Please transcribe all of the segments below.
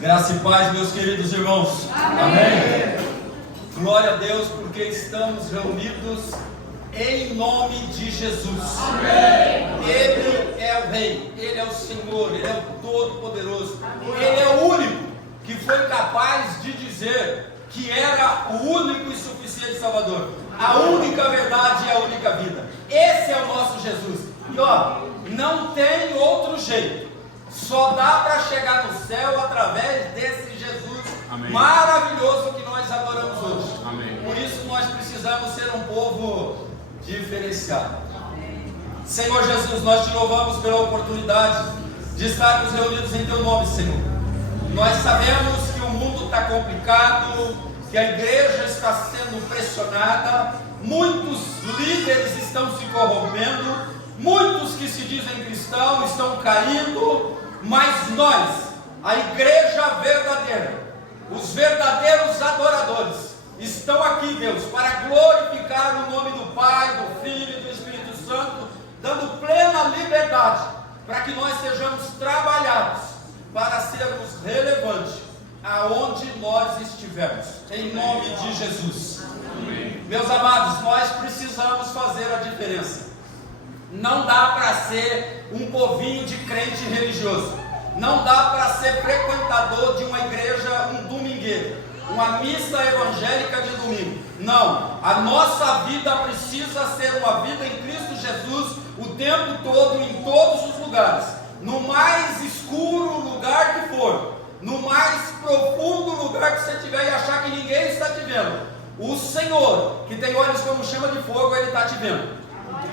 Graça e paz, meus queridos irmãos. Amém. Glória a Deus, porque estamos reunidos em nome de Jesus. Amém. Ele é o Rei, Ele é o Senhor, Ele é o Todo-Poderoso. Ele é o único que foi capaz de dizer que era o único e suficiente Salvador, a única verdade e a única vida. Esse é o nosso Jesus. E não tem outro jeito. Só dá para chegar no céu através desse Jesus. Amém. Maravilhoso que nós adoramos hoje. Amém. Por isso nós precisamos ser um povo diferenciado. Amém. Senhor Jesus, nós te louvamos pela oportunidade de estarmos reunidos em teu nome, Senhor. Nós sabemos que o mundo está complicado, que a igreja está sendo pressionada, muitos líderes estão se corrompendo, muitos que se dizem cristãos estão caindo, mas nós, a igreja verdadeira, os verdadeiros adoradores, estão aqui, Deus, para glorificar o nome do Pai, do Filho e do Espírito Santo, dando plena liberdade, para que nós sejamos trabalhados, para sermos relevantes, aonde nós estivermos, em nome de Jesus. Amém. Meus amados, nós precisamos fazer a diferença. Não dá para ser um povinho de crente religioso. Não dá para ser frequentador de uma igreja, um domingueiro, uma missa evangélica de domingo. Não, a nossa vida precisa ser uma vida em Cristo Jesus o tempo todo, em todos os lugares. No mais escuro lugar que for, no mais profundo lugar que você estiver e achar que ninguém está te vendo, o Senhor, que tem olhos como chama de fogo, Ele está te vendo.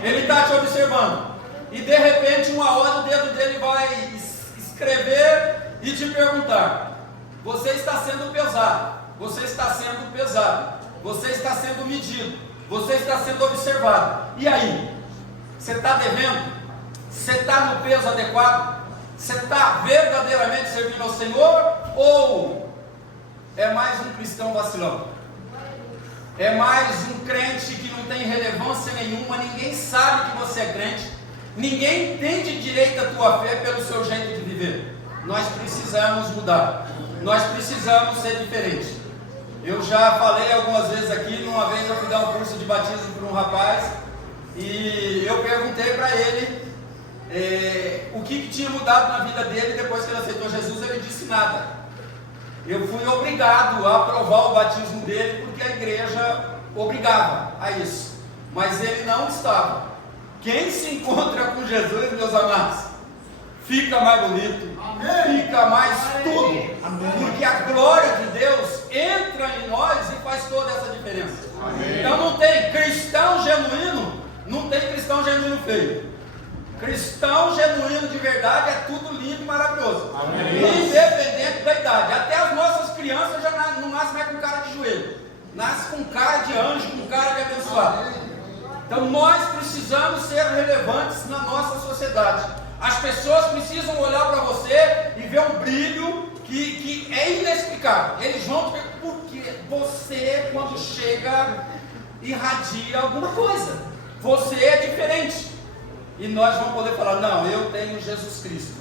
Ele está te observando. E de repente uma hora o dedo dele vai escrever e te perguntar: você está sendo pesado, você está sendo pesado, você está sendo medido, você está sendo observado. E aí? Você está devendo? Você está no peso adequado? Você está verdadeiramente servindo ao Senhor? Ou é mais um cristão vacilão? É mais um crente que não tem relevância nenhuma, ninguém sabe que você é crente, ninguém entende direito a tua fé pelo seu jeito de viver. Nós precisamos mudar, nós precisamos ser diferentes. Eu já falei algumas vezes aqui, uma vez eu fui dar um curso de batismo para um rapaz, e eu perguntei para ele o que tinha mudado na vida dele depois que ele aceitou Jesus. Ele disse nada. Eu fui obrigado a aprovar o batismo dele, porque a igreja obrigava a isso, mas ele não estava. Quem se encontra com Jesus, meus amados, fica mais bonito, fica mais tudo, porque a glória de Deus entra em nós e faz toda essa diferença. Então não tem cristão genuíno, não tem cristão genuíno feio. Cristão genuíno de verdade é tudo lindo e maravilhoso. Amém. Independente da idade. Até as nossas crianças já não nascem mais com cara de joelho, nascem com cara de anjo, com cara de abençoado. Então nós precisamos ser relevantes na nossa sociedade. As pessoas precisam olhar para você e ver um brilho que é inexplicável. Eles vão ver porque você, quando chega, irradia alguma coisa. Você é diferente. E nós vamos poder falar: não, eu tenho Jesus Cristo.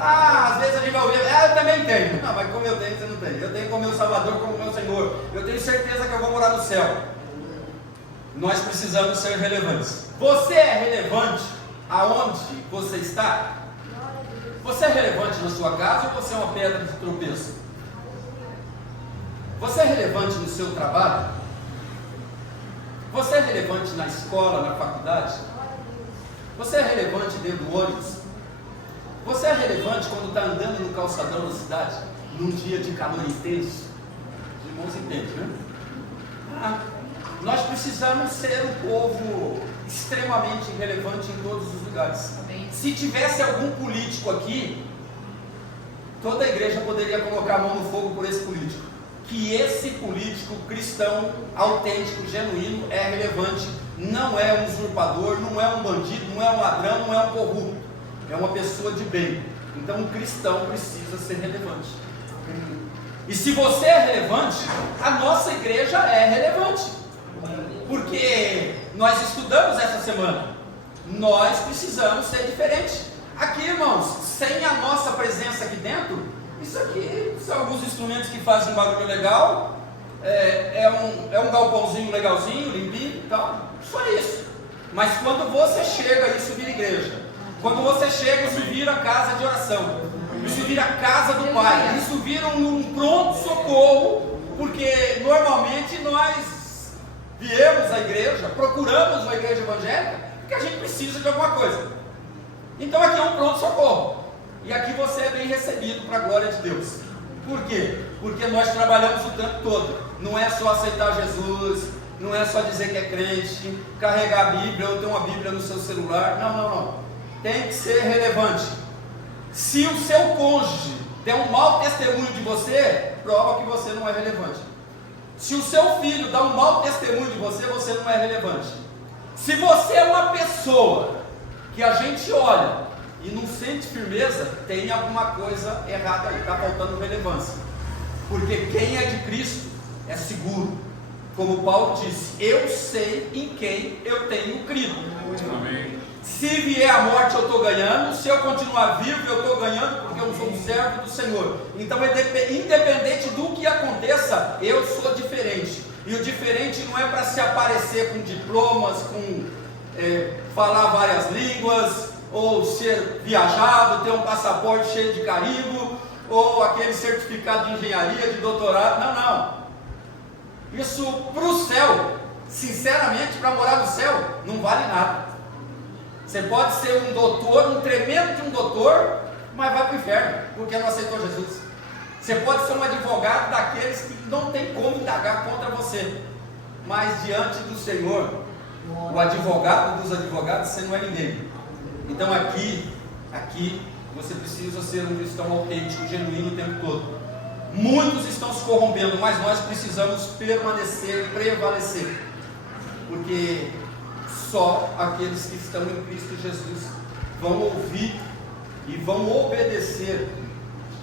Às vezes a gente vai ouvir: eu também tenho. Não, mas como eu tenho, você não tem. Eu tenho como meu Salvador, como meu Senhor. Eu tenho certeza que eu vou morar no céu. Nós precisamos ser relevantes. Você é relevante aonde você está? Você é relevante na sua casa ou você é uma pedra de tropeço? Você é relevante no seu trabalho? Você é relevante na escola, na faculdade? Você é relevante dentro do ônibus? Você é relevante quando está andando no calçadão da cidade, num dia de calor intenso? Os irmãos entendem, né? Nós precisamos ser um povo extremamente relevante em todos os lugares. Amém. Se tivesse algum político aqui, toda a igreja poderia colocar a mão no fogo por esse político. Que esse político cristão, autêntico, genuíno, é relevante. Não é um usurpador, não é um bandido, não é um ladrão, não é um corrupto. É uma pessoa de bem. Então um cristão precisa ser relevante. E se você é relevante, a nossa igreja é relevante. Porque nós estudamos essa semana. Nós precisamos ser diferentes. Aqui, irmãos, sem a nossa presença aqui dentro, Isso aqui são alguns instrumentos que fazem um barulho legal, é um galpãozinho legalzinho, limpinho e tal, só isso. Mas quando você chega, isso vira igreja. Quando você chega, isso vira casa de oração, isso vira casa do Pai, isso vira um pronto-socorro, porque normalmente nós viemos à igreja, procuramos uma igreja evangélica, porque a gente precisa de alguma coisa. Então aqui é um pronto-socorro, e aqui você é bem recebido para a glória de Deus. Por quê? Porque nós trabalhamos o tempo todo, não é só aceitar Jesus, não é só dizer que é crente, carregar a Bíblia ou ter uma Bíblia no seu celular, não. Tem que ser relevante. Se o seu cônjuge der um mau testemunho de você, prova que você não é relevante. Se o seu filho dá um mau testemunho de você, você não é relevante. Se você é uma pessoa que a gente olha e não sente firmeza, tem alguma coisa errada aí, está faltando relevância. Porque quem é de Cristo é seguro. Como Paulo disse, eu sei em quem eu tenho crido. Amém. Se vier a morte eu estou ganhando, se eu continuar vivo eu estou ganhando, porque eu sou um servo do Senhor. Então independente do que aconteça, eu sou diferente. E o diferente não é para se aparecer com diplomas, com falar várias línguas, ou ser viajado, ter um passaporte cheio de carimbo, ou aquele certificado de engenharia, de doutorado. Não. Isso para o céu, sinceramente, para morar no céu, não vale nada. Você pode ser um doutor, um tremendo de um doutor, mas vai para o inferno, porque não aceitou Jesus. Você pode ser um advogado daqueles que não tem como indagar contra você, mas diante do Senhor, o advogado dos advogados, você não é ninguém. Então aqui, você precisa ser um cristão autêntico, genuíno o tempo todo. Muitos estão se corrompendo, mas nós precisamos permanecer, prevalecer, porque só aqueles que estão em Cristo Jesus vão ouvir e vão obedecer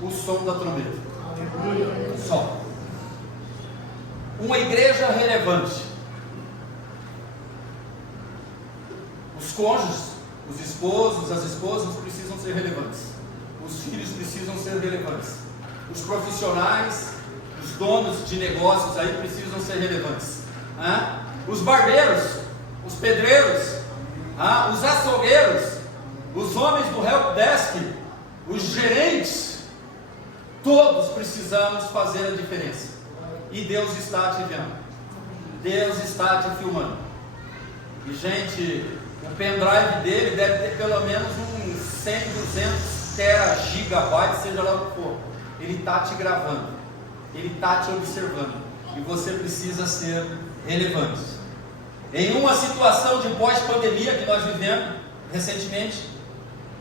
o som da trombeta. Só. Uma igreja relevante. Os cônjuges, os esposos, as esposas precisam ser relevantes. Os filhos precisam ser relevantes. Os profissionais, os donos de negócios aí precisam ser relevantes. Os barbeiros, os pedreiros, os açougueiros, os homens do help desk, os gerentes, todos precisamos fazer a diferença. E Deus está te vendo, Deus está te filmando. E gente, o pendrive dele deve ter pelo menos uns 100, 200 tera, gigabytes, seja lá o que for. Ele está te gravando, ele está te observando, e você precisa ser relevante. Em uma situação de pós-pandemia que nós vivemos recentemente,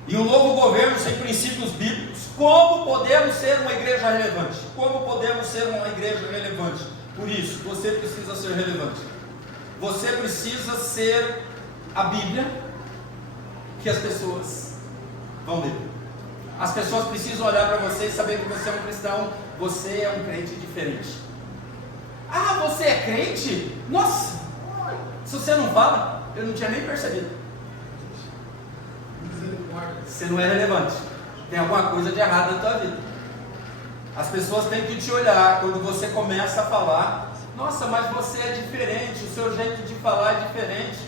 e um novo governo sem princípios bíblicos, como podemos ser uma igreja relevante? Como podemos ser uma igreja relevante? Por isso, você precisa ser relevante. Você precisa ser a Bíblia que as pessoas vão ler. As pessoas precisam olhar para você e saber que você é um cristão, você é um crente diferente. Você é crente? Nossa! Se você não fala, eu não tinha nem percebido. Você não é relevante. Tem alguma coisa de errado na tua vida. As pessoas têm que te olhar quando você começa a falar. Nossa, mas você é diferente, o seu jeito de falar é diferente.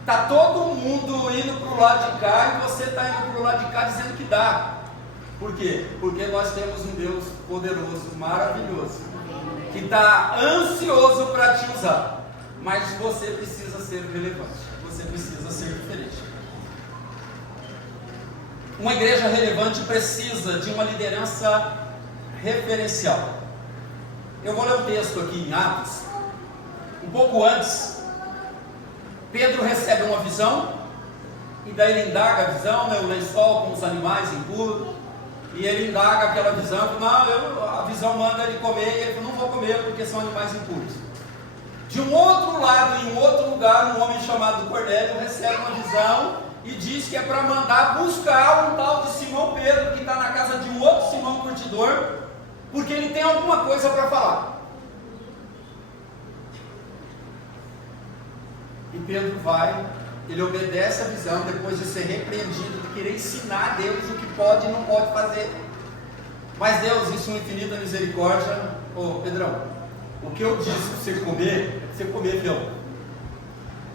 Está todo mundo indo para o lado de cá e você está indo para o lado de cá dizendo que dá. Por quê? Porque nós temos um Deus poderoso, maravilhoso, que está ansioso para te usar. Mas você precisa ser relevante, você precisa ser diferente. Uma igreja relevante precisa de uma liderança referencial. Eu vou ler um texto aqui em Atos, um pouco antes. Pedro recebe uma visão, e daí ele indaga a visão, o lençol com os animais impuros, e ele indaga aquela visão, a visão manda ele comer, e ele falou, não vou comer porque são animais impuros. De um outro lado, em um outro lugar, um homem chamado Cornélio recebe uma visão e diz que é para mandar buscar um tal de Simão Pedro, que está na casa de um outro Simão curtidor, porque ele tem alguma coisa para falar. E Pedro vai, ele obedece a visão, depois de ser repreendido, de querer ensinar a Deus o que pode e não pode fazer. Mas Deus, em sua infinita misericórdia, Pedrão, o que eu disse para você comer, é para você comer, filhão.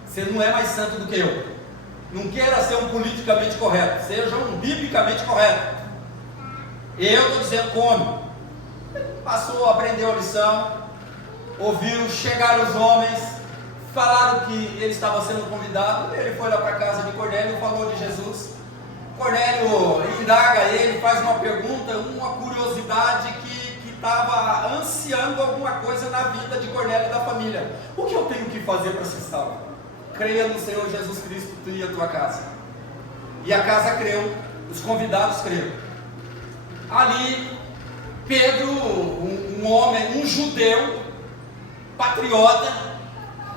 Você não é mais santo do que eu. Não queira ser um politicamente correto, seja um biblicamente correto. Eu estou dizendo, come. Passou, aprendeu a lição, ouviu, chegaram os homens, falaram que ele estava sendo convidado. Ele foi lá para a casa de Cornélio e falou de Jesus. Cornélio indaga ele, faz uma pergunta, uma curiosidade que estava ansiando alguma coisa na vida de Cornélio e da família. O que eu tenho que fazer para ser salvo? Creia no Senhor Jesus Cristo, tu e a tua casa. E a casa creu, os convidados creram. Ali, Pedro, um homem, um judeu, patriota,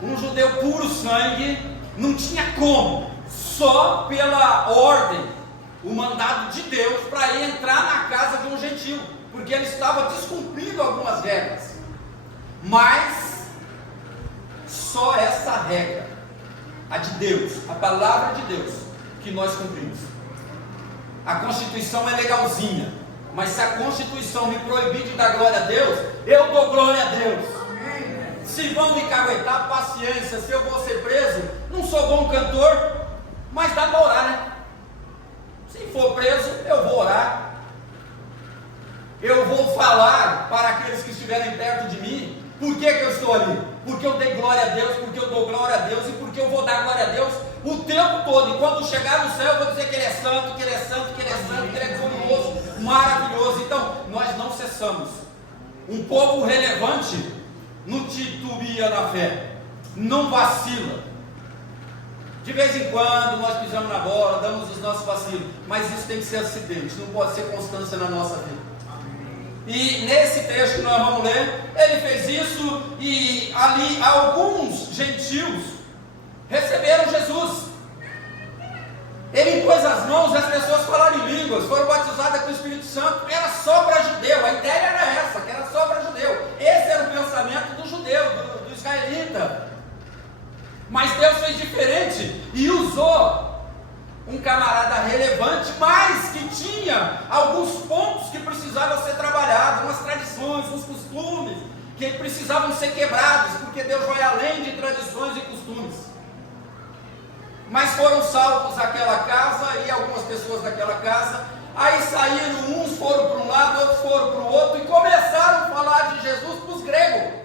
um judeu puro sangue, não tinha como, só pela ordem, o mandado de Deus, para ir entrar na casa de um gentil, porque ele estava descumprindo algumas regras. Mas só essa regra, a de Deus, a palavra de Deus, que nós cumprimos. A Constituição é legalzinha, mas se a Constituição me proibir de dar glória a Deus, eu dou glória a Deus. Se vão me caguetar, paciência. Se eu vou ser preso, não sou bom cantor, mas dá para orar, né? Se for preso, eu vou orar. Eu vou falar para aqueles que estiverem perto de mim. Por que eu estou ali? Porque eu dei glória a Deus, porque eu dou glória a Deus e porque eu vou dar glória a Deus o tempo todo. E quando chegar no céu, eu vou dizer que Ele é santo, que Ele é santo, que Ele é santo, que Ele é glorioso, maravilhoso. Então, nós não cessamos. Um povo relevante não titubia na fé, não vacila. De vez em quando nós pisamos na bola, damos os nossos vacilos, mas isso tem que ser acidente, não pode ser constância na nossa vida. E nesse texto que nós vamos ler, ele fez isso, e ali alguns gentios receberam Jesus. Ele impôs as mãos, as pessoas falaram em línguas, foram batizadas com o Espírito Santo. Era só para judeu, a ideia era essa, que era só para judeu. Esse era o pensamento do judeu, do israelita. Mas Deus fez diferente e usou um camarada relevante, mas que tinha alguns pontos que precisavam ser trabalhados, umas tradições, uns costumes, que precisavam ser quebrados, porque Deus vai além de tradições e costumes. Mas foram salvos aquela casa e algumas pessoas daquela casa. Aí saíram, uns foram para um lado, outros foram para o outro, e começaram a falar de Jesus para os gregos.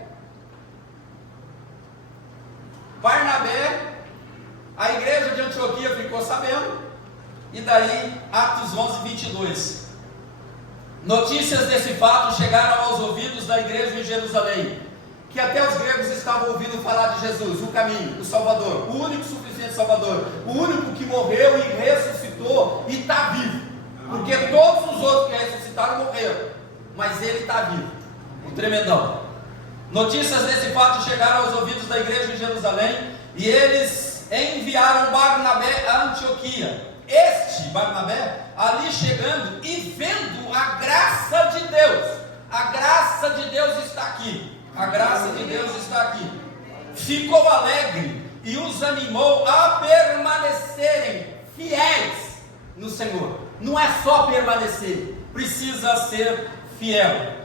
Barnabé, a igreja de Antioquia ficou sabendo, e daí Atos 11:22. Notícias desse fato chegaram aos ouvidos da igreja em Jerusalém, que até os gregos estavam ouvindo falar de Jesus, o caminho, o Salvador, o único suficiente Salvador, o único que morreu e ressuscitou e está vivo, porque todos os outros que ressuscitaram morreram, mas ele está vivo, o tremendão. Notícias desse fato chegaram aos ouvidos da igreja em Jerusalém, e eles enviaram Barnabé a Antioquia. Este Barnabé, ali chegando e vendo a graça de Deus está aqui, a graça de Deus está aqui, ficou alegre e os animou a permanecerem fiéis no Senhor. Não é só permanecer, precisa ser fiel.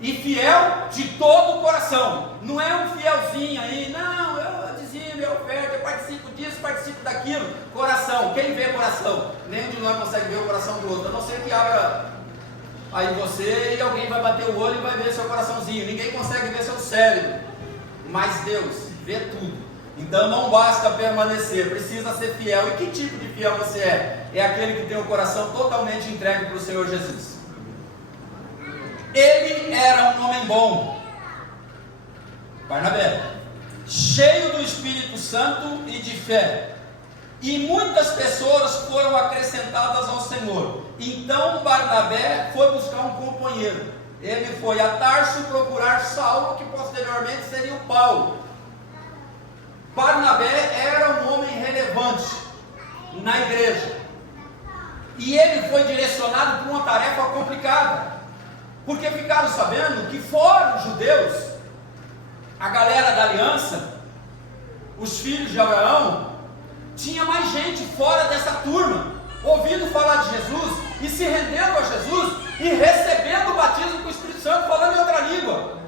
E fiel de todo o coração. Não é um fielzinho aí, não, eu dizimo, eu oferto, eu participo disso, participo daquilo. Coração, quem vê coração? Nenhum de nós consegue ver o coração do outro, a não ser que abra aí você e alguém vai bater o olho e vai ver seu coraçãozinho. Ninguém consegue ver seu cérebro, mas Deus vê tudo. Então não basta permanecer, precisa ser fiel. E que tipo de fiel você é? É aquele que tem o coração totalmente entregue para o Senhor Jesus. Ele era um homem bom, Barnabé, cheio do Espírito Santo e de fé, e muitas pessoas foram acrescentadas ao Senhor. Então Barnabé foi buscar um companheiro. Ele foi a Tarso procurar Saulo, que posteriormente seria o Paulo. Barnabé era um homem relevante na igreja, e ele foi direcionado para uma tarefa complicada, porque ficaram sabendo que fora os judeus, a galera da aliança, os filhos de Abraão, tinha mais gente fora dessa turma, ouvindo falar de Jesus e se rendendo a Jesus, e recebendo o batismo com o Espírito Santo, falando em outra língua.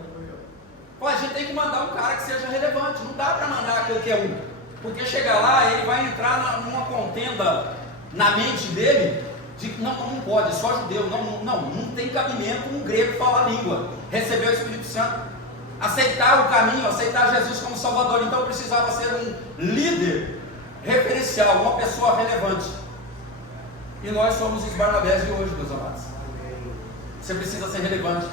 Pô, a gente tem que mandar um cara que seja relevante, não dá para mandar qualquer um, porque chegar lá, ele vai entrar numa contenda na mente dele, de que não pode, só judeu, não tem cabimento um grego falar a língua, receber o Espírito Santo, aceitar o caminho, aceitar Jesus como Salvador. Então precisava ser um líder referencial, uma pessoa relevante. E nós somos os Barnabés de hoje, meus amados. Você precisa ser relevante.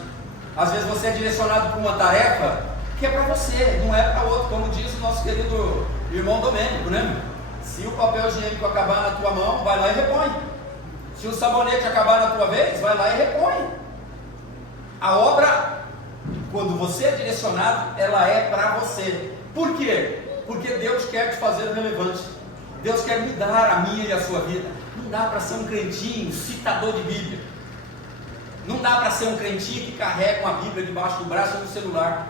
Às vezes você é direcionado para uma tarefa que é para você, não é para outro, como diz o nosso querido irmão Domênico, né? Se o papel higiênico acabar na tua mão, vai lá e repõe. Se o sabonete acabar na tua vez, vai lá e repõe. A obra, quando você é direcionado, ela é para você. Por quê? Porque Deus quer te fazer relevante. Deus quer mudar a minha e a sua vida. Não dá para ser um crentinho citador de Bíblia. Não dá para ser um crentinho que carrega uma Bíblia debaixo do braço ou no celular.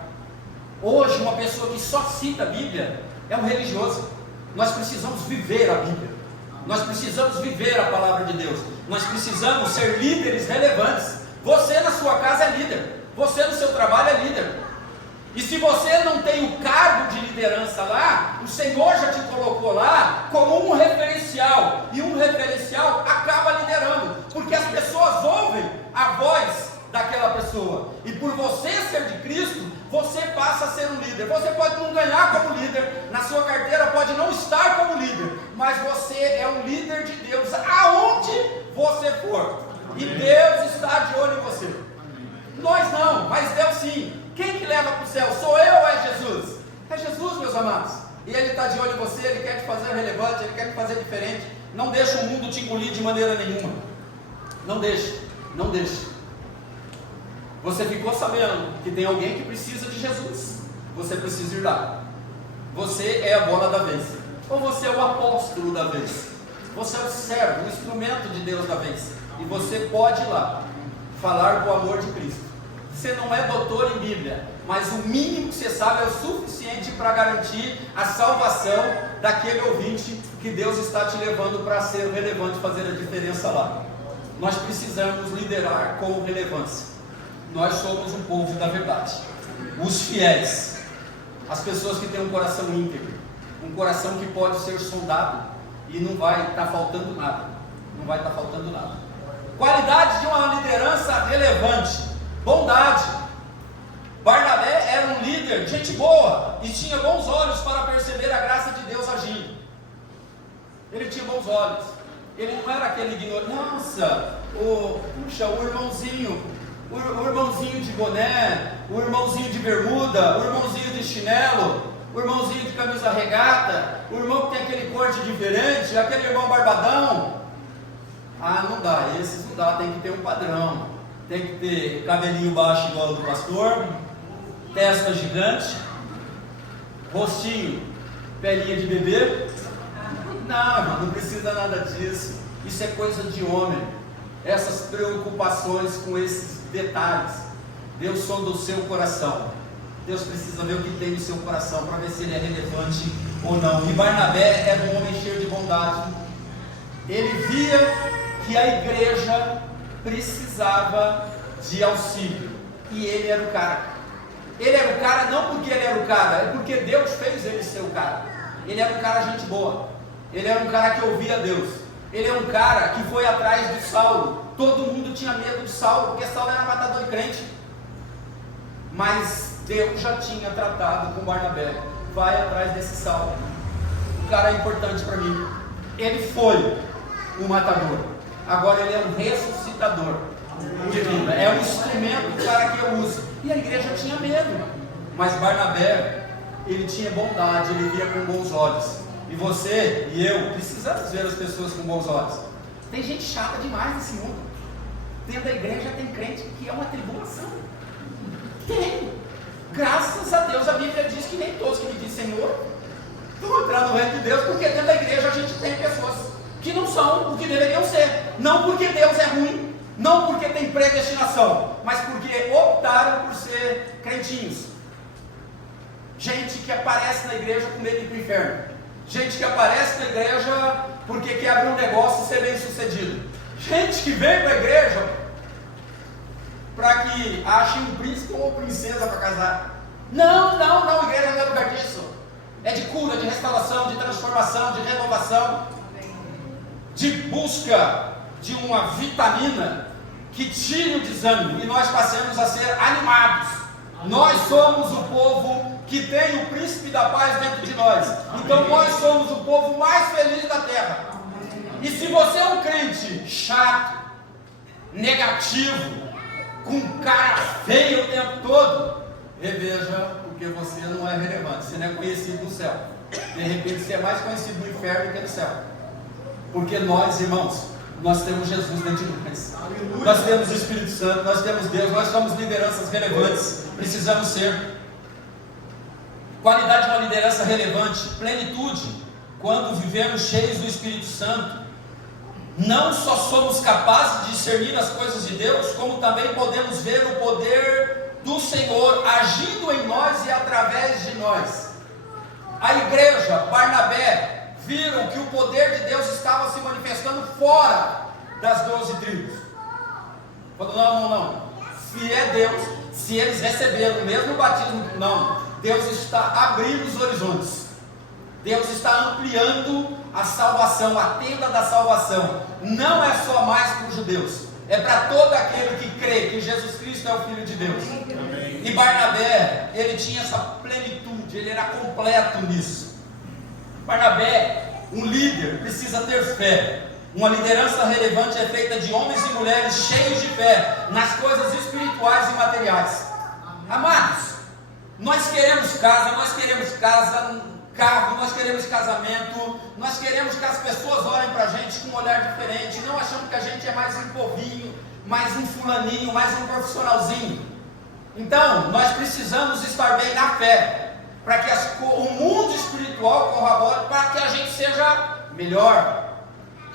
Hoje, uma pessoa que só cita a Bíblia é um religioso. Nós precisamos viver a Bíblia. Nós precisamos viver a palavra de Deus. Nós precisamos ser líderes relevantes. Você na sua casa é líder. Você no seu trabalho é líder. E se você não tem o cargo de liderança lá, o Senhor já te colocou lá como um referencial. E um referencial acaba liderando, porque as pessoas ouvem a voz daquela pessoa. E por você ser de Cristo, você passa a ser um líder. Você pode não ganhar como líder, na sua carteira pode não estar como líder, mas você é um líder de Deus aonde você for. E Deus está de olho em você. Nós não, mas Deus sim. Quem que leva para o céu? Sou eu ou é Jesus? É Jesus, meus amados. E Ele está de olho em você, Ele quer te fazer relevante, Ele quer te fazer diferente. Não deixa o mundo te engolir de maneira nenhuma. Não deixe, não deixe. Você ficou sabendo que tem alguém que precisa de Jesus. Você precisa ir lá. Você é a bola da vez. Ou você é o apóstolo da vez. Você é o servo, o instrumento de Deus da vez. E você pode ir lá falar do amor de Cristo. Você não é doutor em Bíblia, mas o mínimo que você sabe é o suficiente para garantir a salvação daquele ouvinte que Deus está te levando para ser relevante, fazer a diferença lá. Nós precisamos liderar com relevância. Nós somos um povo da verdade. Os fiéis, as pessoas que têm um coração íntegro, um coração que pode ser sondado e não vai estar faltando nada. Não vai estar faltando nada. Qualidade de uma liderança relevante. Bondade. Barnabé era um líder, gente boa, e tinha bons olhos para perceber a graça de Deus agindo. Ele tinha bons olhos. Ele não era aquele ignorante. Nossa, o irmãozinho de boné, o irmãozinho de bermuda, o irmãozinho de chinelo, o irmãozinho de camisa regata, o irmão que tem aquele corte diferente, aquele irmão barbadão. Ah, não dá, esses não dá, tem que ter um padrão. Tem que ter cabelinho baixo igual ao do pastor, testa gigante, rostinho, pelinha de bebê. Não, irmão, não precisa nada disso. Isso é coisa de homem. Essas preocupações com esses detalhes. Deus sonda o seu coração. Deus precisa ver o que tem no seu coração para ver se ele é relevante ou não. E Barnabé era um homem cheio de bondade. Ele via que a igreja precisava de auxílio, e ele era o cara. Ele era o cara não porque ele era o cara, é porque Deus fez ele ser o cara. Ele era um cara gente boa, ele era um cara que ouvia Deus, ele é um cara que foi atrás de Saulo. Todo mundo tinha medo de Saulo, porque Saulo era matador de crente, mas Deus já tinha tratado com Barnabé. Vai atrás desse Saulo, o cara é importante para mim. Ele foi um matador, agora ele é um ressuscitador de vida, é um instrumento para que eu use. E a igreja tinha medo, mas Barnabé, ele tinha bondade, ele via com bons olhos. E você e eu precisamos ver as pessoas com bons olhos. Tem gente chata demais nesse mundo. Dentro da igreja tem crente que é uma tribulação. Tem. Graças a Deus a Bíblia diz que nem todos que me dizem Senhor vão entrar no reino de Deus, porque dentro da igreja a gente tem pessoas que não são o que deveriam ser. Não porque Deus é ruim, não porque tem predestinação, mas porque optaram por ser crentinhos. Gente que aparece na igreja com medo de ir para o inferno. Gente que aparece na igreja porque quer abrir um negócio e ser bem sucedido. Gente que vem para a igreja para que achem um príncipe ou uma princesa para casar. Não, igreja não é lugar disso. É de cura, de restauração, de transformação, de renovação, de busca de uma vitamina que tire o desânimo e nós passemos a ser animados. Nós somos o povo que tem o príncipe da paz dentro de nós. Então nós somos o povo mais feliz da terra. E se você é um crente chato, negativo, com cara feia o tempo todo, reveja, porque você não é relevante, você não é conhecido no céu. De repente você é mais conhecido no inferno do que no céu. Porque nós, irmãos, nós temos Jesus dentro de nós. Nós temos o Espírito Santo, nós temos Deus, nós somos lideranças relevantes. Precisamos ser. Qualidade de uma liderança relevante, plenitude, quando vivemos cheios do Espírito Santo. Não só somos capazes de discernir as coisas de Deus, como também podemos ver o poder do Senhor agindo em nós e através de nós. A igreja, Barnabé, viram que o poder de Deus estava se manifestando fora das 12 tribos. Falou, não, se é Deus, se eles receberam o mesmo batismo, não, Deus está abrindo os horizontes, Deus está ampliando a salvação, a tenda da salvação. Não é só mais para os judeus, é para todo aquele que crê que Jesus Cristo é o Filho de Deus. Amém. E Barnabé, ele tinha essa plenitude, ele era completo nisso. Barnabé, um líder, precisa ter fé. Uma liderança relevante é feita de homens e mulheres cheios de fé nas coisas espirituais e materiais. Amados, nós queremos casa, carro, nós queremos casamento, nós queremos que as pessoas olhem para a gente com um olhar diferente, não achando que a gente é mais um povinho, mais um fulaninho, mais um profissionalzinho. Então, nós precisamos estar bem na fé, para que o mundo espiritual corrobore, para que a gente seja melhor.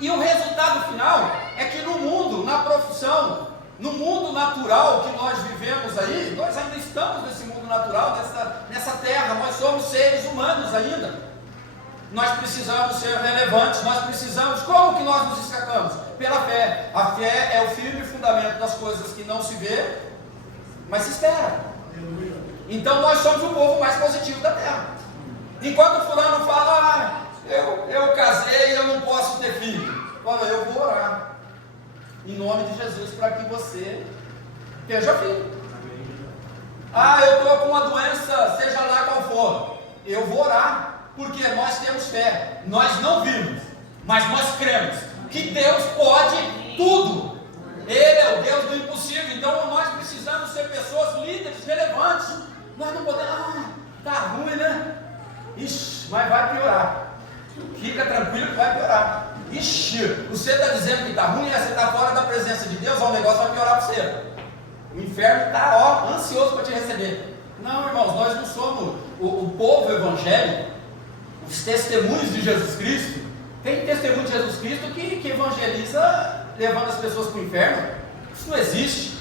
E o resultado final é que no mundo, na profissão, no mundo natural que nós vivemos aí, nós ainda estamos nesse mundo natural, nessa terra, nós somos seres humanos ainda. Nós precisamos ser relevantes, nós precisamos, como que nós nos destacamos? Pela fé. A fé é o firme fundamento das coisas que não se vê, mas se espera. Então nós somos o povo mais positivo da terra. Enquanto fulano fala, eu casei e eu não posso ter filho, fala, eu vou orar em nome de Jesus para que você seja filho. Eu estou com uma doença, seja lá qual for, eu vou orar, porque nós temos fé. Nós não vimos, mas nós cremos que Deus pode tudo. Ele é o Deus do impossível. Então nós precisamos ser pessoas líderes, relevantes. Nós não podemos, tá ruim, né? Ixi, mas vai piorar. Fica tranquilo que vai piorar. Ixi, você está dizendo que está ruim, você está fora da presença de Deus, o negócio vai piorar para você. O inferno está ansioso para te receber. Não, irmãos, nós não somos o povo evangélico, os testemunhos de Jesus Cristo. Tem testemunho de Jesus Cristo que evangeliza levando as pessoas para o inferno. Isso não existe.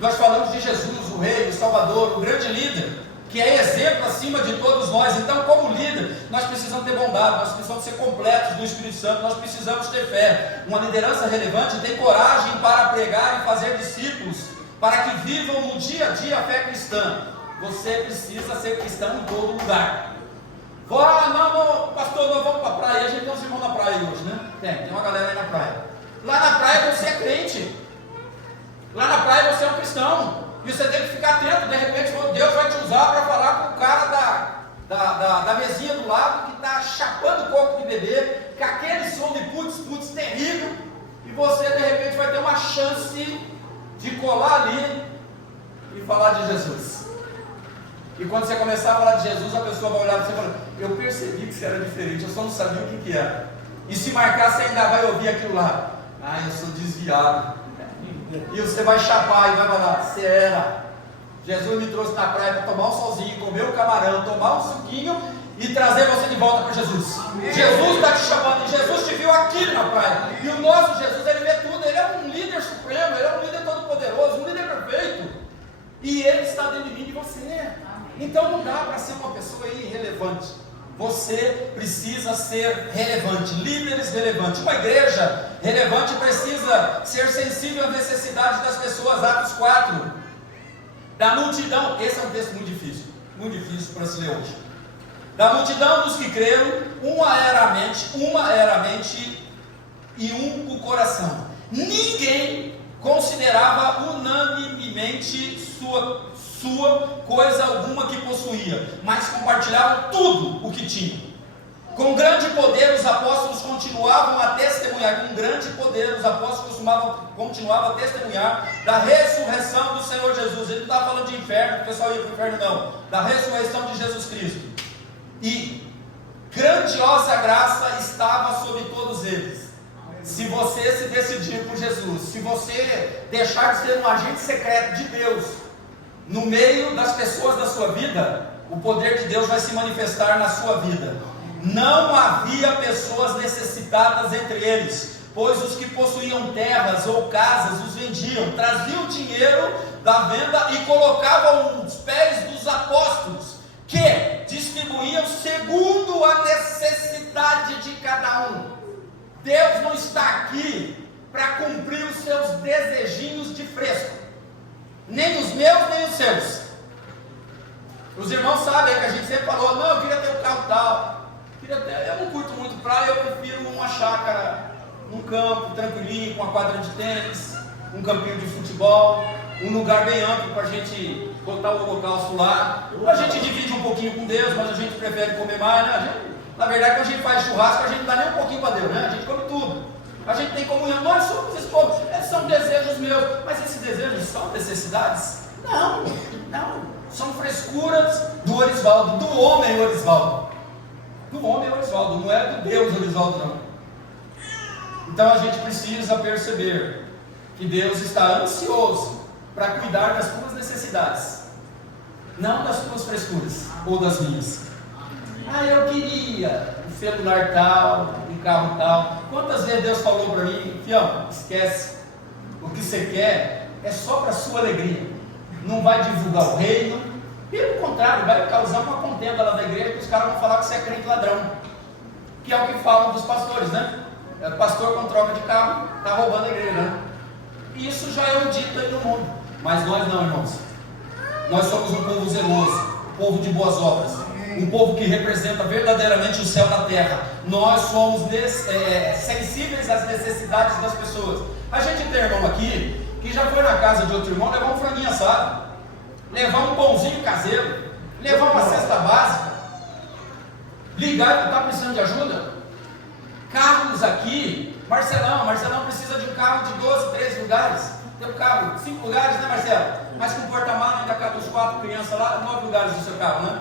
Nós falamos de Jesus, o Rei, o Salvador, o grande líder, que é exemplo acima de todos nós. Então, como líder, nós precisamos ter bondade, nós precisamos ser completos do Espírito Santo, nós precisamos ter fé. Uma liderança relevante tem coragem para pregar e fazer discípulos, para que vivam no dia a dia a fé cristã. Você precisa ser cristão em todo lugar. Não, pastor, nós vamos para a praia. A gente tem uns irmãos na praia hoje, né? Tem uma galera aí na praia. Lá na praia você é crente, lá na praia você é um cristão. E você tem que ficar atento, de repente Deus vai te usar para falar com o cara da mesinha do lado que está chapando coco de bebê, com aquele som de putz terrível, e você de repente vai ter uma chance de colar ali e falar de Jesus. E quando você começar a falar de Jesus, a pessoa vai olhar para você e falar, eu percebi que você era diferente, eu só não sabia o que era. E se marcar, você ainda vai ouvir aquilo lá, eu sou desviado. E você vai chapar e vai falar, você era. Jesus me trouxe na praia para tomar um solzinho, comer um camarão, tomar um suquinho e trazer você de volta para Jesus. Amém. Jesus está te chamando, e Jesus te viu aqui na praia. E o nosso Jesus, ele vê tudo, ele é um líder supremo, ele é um líder todo poderoso, um líder perfeito. E ele está dentro de mim e de você. Então não dá para ser uma pessoa irrelevante. Você precisa ser relevante, líderes relevantes. Uma igreja relevante precisa ser sensível às necessidades das pessoas. Atos 4, Da multidão, esse é um texto muito difícil para se ler hoje. Da multidão dos que creram, uma era a mente e um o coração. Ninguém considerava unanimemente sua coisa alguma que possuía, mas compartilhavam tudo o que tinham. Com grande poder os apóstolos continuavam a testemunhar, continuavam a testemunhar da ressurreição do Senhor Jesus. Ele não estava falando de inferno, o pessoal ia para o inferno, não. Da ressurreição de Jesus Cristo. E grandiosa graça estava sobre todos eles. Se você se decidir por Jesus, se você deixar de ser um agente secreto de Deus no meio das pessoas da sua vida, o poder de Deus vai se manifestar na sua vida. Não havia pessoas necessitadas entre eles, pois os que possuíam terras ou casas os vendiam, traziam dinheiro da venda e colocavam aos pés dos apóstolos, que distribuíam segundo a necessidade de cada um. Deus não está aqui para cumprir os seus desejinhos de fresco, nem os meus, nem os seus. Os irmãos sabem que a gente sempre falou, não, eu queria ter um carro tal, eu não curto muito praia, eu prefiro uma chácara, um campo tranquilinho, com uma quadra de tênis, um campinho de futebol, um lugar bem amplo para a gente botar o holocausto lá. A gente divide um pouquinho com Deus, mas a gente prefere comer mais, né? Na verdade, quando a gente faz churrasco, a gente não dá nem um pouquinho para Deus, né? A gente come tudo. A gente tem comunhão, nós somos esses povos, esses são desejos meus, mas esses desejos são necessidades? Não, são frescuras do Orisvaldo, do homem Orisvaldo. Do homem Orisvaldo, não é do Deus Orisvaldo, não. Então a gente precisa perceber que Deus está ansioso para cuidar das tuas necessidades, não das tuas frescuras ou das minhas. Eu queria um celular tal, um carro tal. Quantas vezes Deus falou para mim, fião, esquece, o que você quer é só para a sua alegria, não vai divulgar o reino, pelo contrário, vai causar uma contenda lá na igreja, que os caras vão falar que você é crente ladrão, que é o que falam dos pastores, né? O pastor com troca de carro está roubando a igreja, né? Isso já é um dito aí no mundo, mas nós não, irmãos. Nós somos um povo zeloso, um povo de boas obras, um povo que representa verdadeiramente o céu na terra. Nós somos sensíveis às necessidades das pessoas. A gente tem irmão aqui que já foi na casa de outro irmão levar um franguinho assado, levar um pãozinho caseiro, levar uma cesta básica, ligar, está precisando de ajuda? Carros aqui, Marcelão precisa de um carro de 12, 13 lugares. Tem um carro, 5 lugares, né, Marcelo? Mas com porta-malas ainda cabe os 4 crianças lá, 9 lugares no seu carro, né?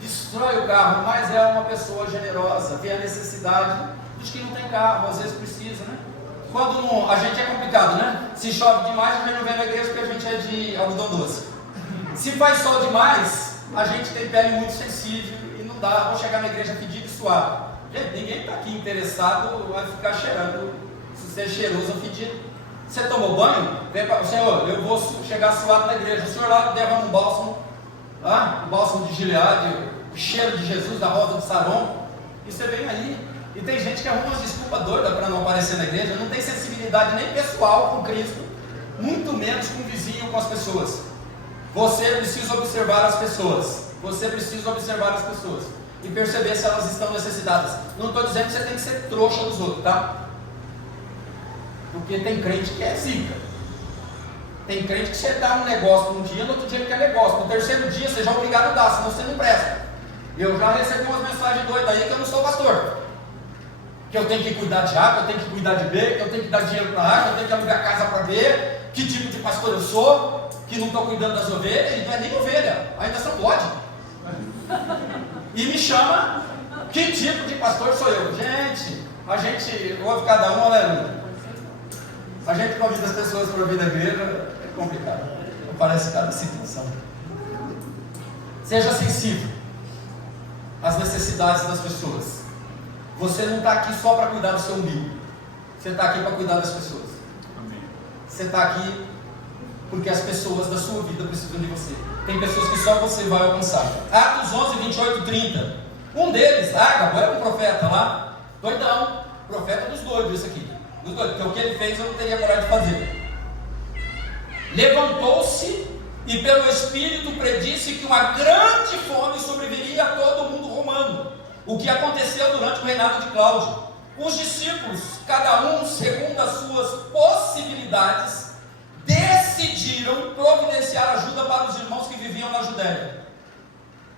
Destrói o carro, mas é uma pessoa generosa, tem a necessidade dos que não tem carro, às vezes precisa, né? Quando não, a gente é complicado, né? Se chove demais, a gente não vem na igreja porque a gente é de algodão doce. Se faz sol demais, a gente tem pele muito sensível e não dá, vou chegar na igreja pedido e suado. Gente, ninguém está aqui interessado a ficar cheirando, se você é cheiroso ou fedido. Você tomou banho? Vem para o Senhor, eu vou chegar suado na igreja. O Senhor lá derrama um bálsamo de Gileade, o cheiro de Jesus, da rosa de Saron, e você vem aí. E tem gente que arruma umas desculpas doidas para não aparecer na igreja, não tem sensibilidade nem pessoal com Cristo, muito menos com o vizinho, com as pessoas. Você precisa observar as pessoas. E perceber se elas estão necessitadas. Não estou dizendo que você tem que ser trouxa dos outros, tá? Porque tem crente que é zica. Tem crente que você dá um negócio num dia, no outro dia ele quer negócio. No terceiro dia você já é obrigado a dar, senão você não presta. Eu já recebi umas mensagens doidas aí que eu não sou pastor. Que eu tenho que cuidar de A, que eu tenho que cuidar de B, que eu tenho que dar dinheiro para A, que eu tenho que alugar casa para B, que tipo de pastor eu sou, que não estou cuidando das ovelhas, e não é nem ovelha, ainda são bode. E me chama, que tipo de pastor sou eu? Gente, ouve cada um, aleluia. A gente convida as pessoas para ouvir da igreja, é complicado. Parece cada situação. Seja sensível às necessidades das pessoas. Você não está aqui só para cuidar do seu umbigo. Você está aqui para cuidar das pessoas. Você está aqui porque as pessoas da sua vida precisam de você. Tem pessoas que só você vai alcançar. Atos 11, 28, 30. Um deles, Ágabo, era um profeta lá, doidão, profeta dos doidos, isso aqui. Dos doidos, porque o que ele fez eu não teria coragem de fazer. Levantou-se e pelo Espírito predisse que uma grande fome sobreviria a todo o mundo romano, o que aconteceu durante o reinado de Cláudio. Os discípulos, cada um segundo as suas possibilidades, decidiram providenciar ajuda para os irmãos que viviam na Judéia.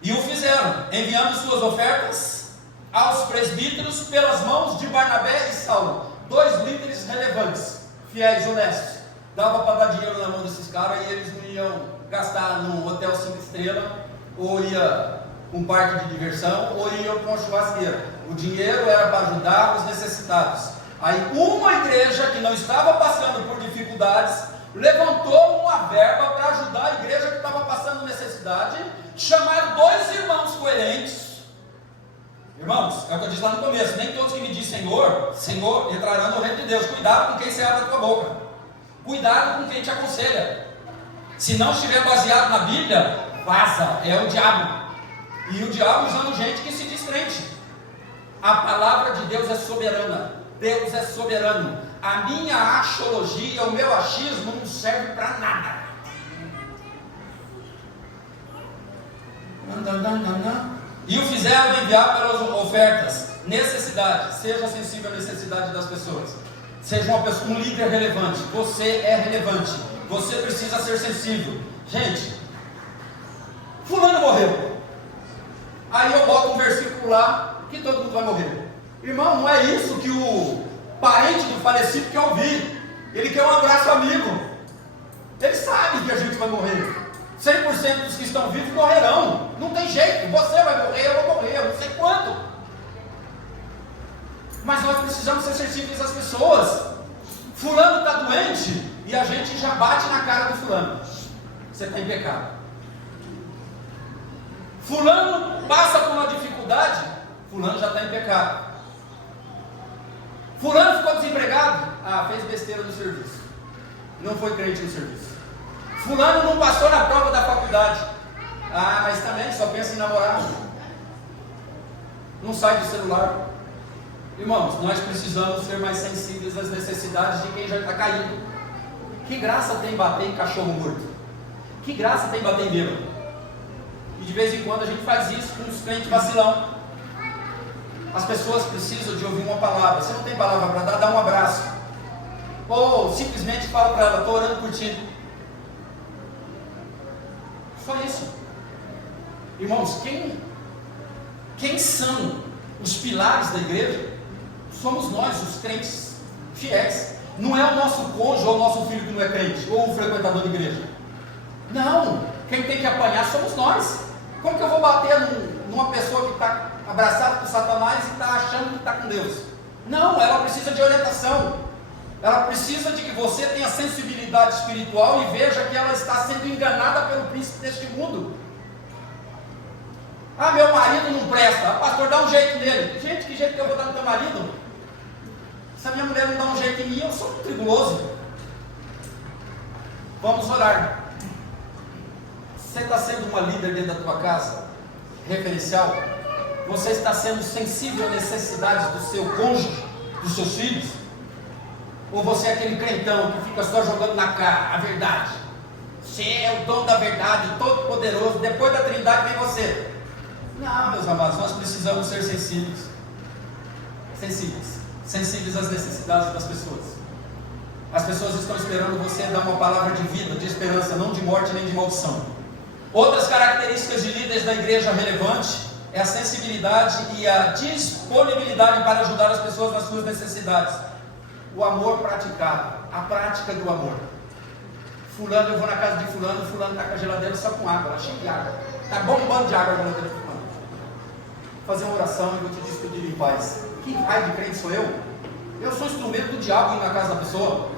E o fizeram, enviando suas ofertas aos presbíteros pelas mãos de Barnabé e Saulo, 2 líderes relevantes, fiéis, honestos. Dava para dar dinheiro na mão desses caras e eles não iam gastar num hotel 5 estrelas, ou ia um parque de diversão, ou ia para uma churrasqueira. O dinheiro era para ajudar os necessitados. Aí uma igreja que não estava passando por dificuldades levantou uma verba para ajudar a igreja que estava passando necessidade. Chamaram 2 irmãos coerentes. Irmãos, é o que eu disse lá no começo: nem todos que me dizem Senhor, Senhor, entrarão no reino de Deus. Cuidado com quem você abre a tua boca, cuidado com quem te aconselha. Se não estiver baseado na Bíblia, vaza, é o diabo. E o diabo usando gente que se diz crente. A palavra de Deus é soberana. Deus é soberano. A minha axologia, o meu achismo não serve para nada. E o fizeram enviar pelas ofertas. Necessidade. Seja sensível à necessidade das pessoas. Seja uma pessoa, um líder relevante. Você é relevante. Você precisa ser sensível. Gente, fulano morreu. Aí eu boto um versículo lá que todo mundo vai morrer. Irmão, não é isso que o parente do falecido quer ouvir. Ele quer um abraço amigo. Ele sabe que a gente vai morrer. 100% dos que estão vivos morrerão. Não tem jeito. Você vai morrer, eu vou morrer, eu não sei quando. Mas nós precisamos ser sensíveis às pessoas. Fulano está doente e a gente já bate na cara do fulano. Você está em pecado. Fulano passa por uma dificuldade, fulano já está em pecado. Fulano ficou desempregado, fez besteira no serviço, não foi crente no serviço. Fulano não passou na prova da faculdade, mas também só pensa em namorar, não sai do celular. Irmãos, nós precisamos ser mais sensíveis às necessidades de quem já está caído. Que graça tem bater em cachorro morto? Que graça tem bater em bêbado? E de vez em quando a gente faz isso com os crentes vacilão. As pessoas precisam de ouvir uma palavra. Se não tem palavra para dar, dá um abraço. Ou simplesmente fala para ela: estou orando por ti. Só isso. Irmãos, quem são os pilares da igreja? Somos nós, os crentes fiéis. Não é o nosso cônjuge ou o nosso filho que não é crente, ou o frequentador de igreja. Não, quem tem que apanhar somos nós. Como que eu vou bater numa pessoa que está abraçada com Satanás e está achando que está com Deus? Não, ela precisa de orientação. Ela precisa de que você tenha sensibilidade espiritual e veja que ela está sendo enganada pelo príncipe deste mundo. Meu marido não presta. Pastor, dá um jeito nele. Gente, que jeito que eu vou dar no teu marido? Se a minha mulher não dá um jeito em mim, eu sou um tribuloso. Vamos orar. Você está sendo uma líder dentro da tua casa? Referencial? Você está sendo sensível às necessidades do seu cônjuge, dos seus filhos? Ou você é aquele crentão que fica só jogando na cara a verdade? Você é o dono da verdade, todo poderoso, depois da Trindade vem você. Não, meus amados, nós precisamos ser sensíveis. Sensíveis às necessidades das pessoas. As pessoas estão esperando você dar uma palavra de vida, de esperança, não de morte nem de maldição. Outras características de líderes da igreja relevante é a sensibilidade e a disponibilidade para ajudar as pessoas nas suas necessidades. O amor praticado, a prática do amor. Fulano, eu vou na casa de fulano está com a geladeira só com água, cheia de água. Está bombando de água a geladeira de fulano. Vou fazer uma oração e vou te despedir em paz. Que raio de crente sou eu? Eu sou instrumento do diabo ir na casa da pessoa.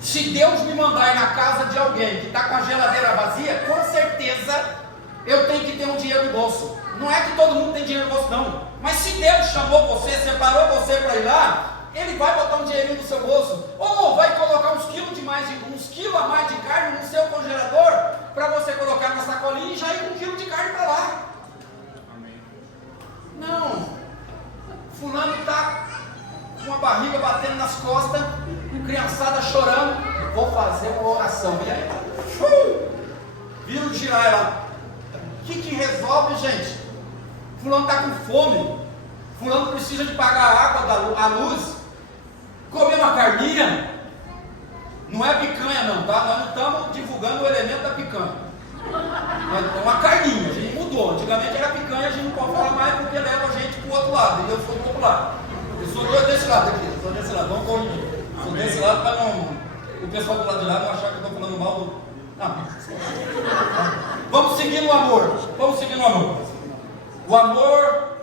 Se Deus me mandar ir na casa de alguém que está com a geladeira vazia, com certeza eu tenho que ter um dinheiro no bolso. Não é que todo mundo tem dinheiro no bolso, não. Mas se Deus chamou você, separou você para ir lá, Ele vai botar um dinheirinho no seu bolso. Ou vai colocar uns quilos a mais de carne no seu congelador, para você colocar na sacolinha e já ir 1 quilo de carne para lá. Amém. Não. Fulano está com a barriga batendo nas costas, criançada chorando. Vou fazer uma oração. E aí? Vira o girar lá. O que resolve, gente? Fulano está com fome. Fulano precisa de pagar a água, a luz. Comer uma carninha. Não é picanha não, tá? Nós não estamos divulgando o elemento da picanha. É uma carninha, a gente mudou. Antigamente era picanha, a gente não pode falar mais porque leva a gente para o outro lado. E eu sou do outro lado. Eu sou desse lado aqui, eu sou desse lado, vamos corrigir. Sou desse lado para não... O pessoal do lado de lá não achar que eu estou falando mal do... Não. Vamos seguir no amor. Vamos seguir no amor. O amor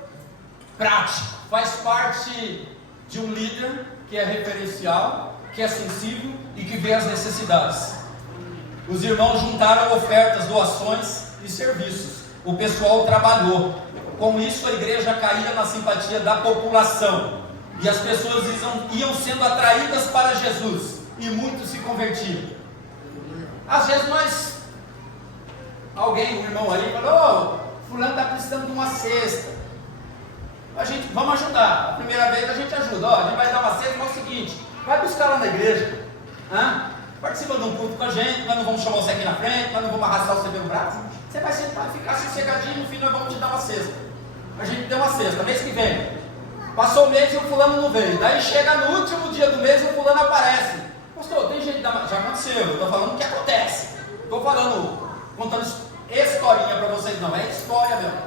prático faz parte de um líder que é referencial, que é sensível e que vê as necessidades. Os irmãos juntaram ofertas, doações e serviços. O pessoal trabalhou. Com isso a igreja caía na simpatia da população. E as pessoas iam sendo atraídas para Jesus. E muitos se convertiam. Às vezes alguém, um irmão ali, falou: fulano está precisando de uma cesta. Vamos ajudar. A primeira vez a gente ajuda. A gente vai dar uma cesta, mas é o seguinte: vai buscar lá na igreja. Participa de um culto com a gente. Nós não vamos chamar você aqui na frente. Nós não vamos arrastar você pelo braço. Você vai ficar sossegadinho. No fim nós vamos te dar uma cesta. A gente deu uma cesta, mês que vem. Passou o mês e o fulano não veio. Daí chega no último dia do mês e o fulano aparece. Pastor, tem jeito de dar... Já aconteceu. Eu estou falando o que acontece. Estou contando historinha para vocês. Não, é história mesmo.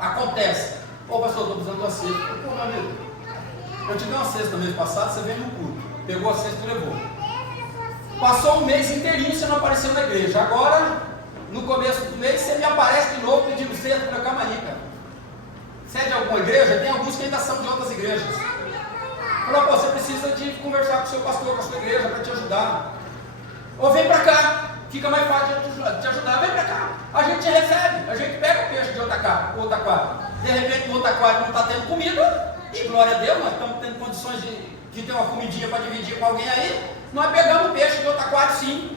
Acontece. Ô pastor, estou precisando de uma cesta. Pô, meu amigo, eu te dei uma cesta mês passado, você veio no culto. Pegou a cesta e levou. Passou um mês inteirinho, você não apareceu na igreja. Agora, no começo do mês, você me aparece de novo pedindo cesta. Calma aí, cara. Você é de alguma igreja? Tem alguns que ainda são de outras igrejas. Falou: pô, você precisa de conversar com o seu pastor, com a sua igreja, para te ajudar. Ou vem para cá, fica mais fácil de te ajudar. Vem para cá, a gente recebe, a gente pega o peixe de outra aquário. De repente o outro aquário não está tendo comida, e glória a Deus, nós estamos tendo condições de ter uma comidinha para dividir com alguém aí. Nós pegamos o peixe de outro aquário, sim.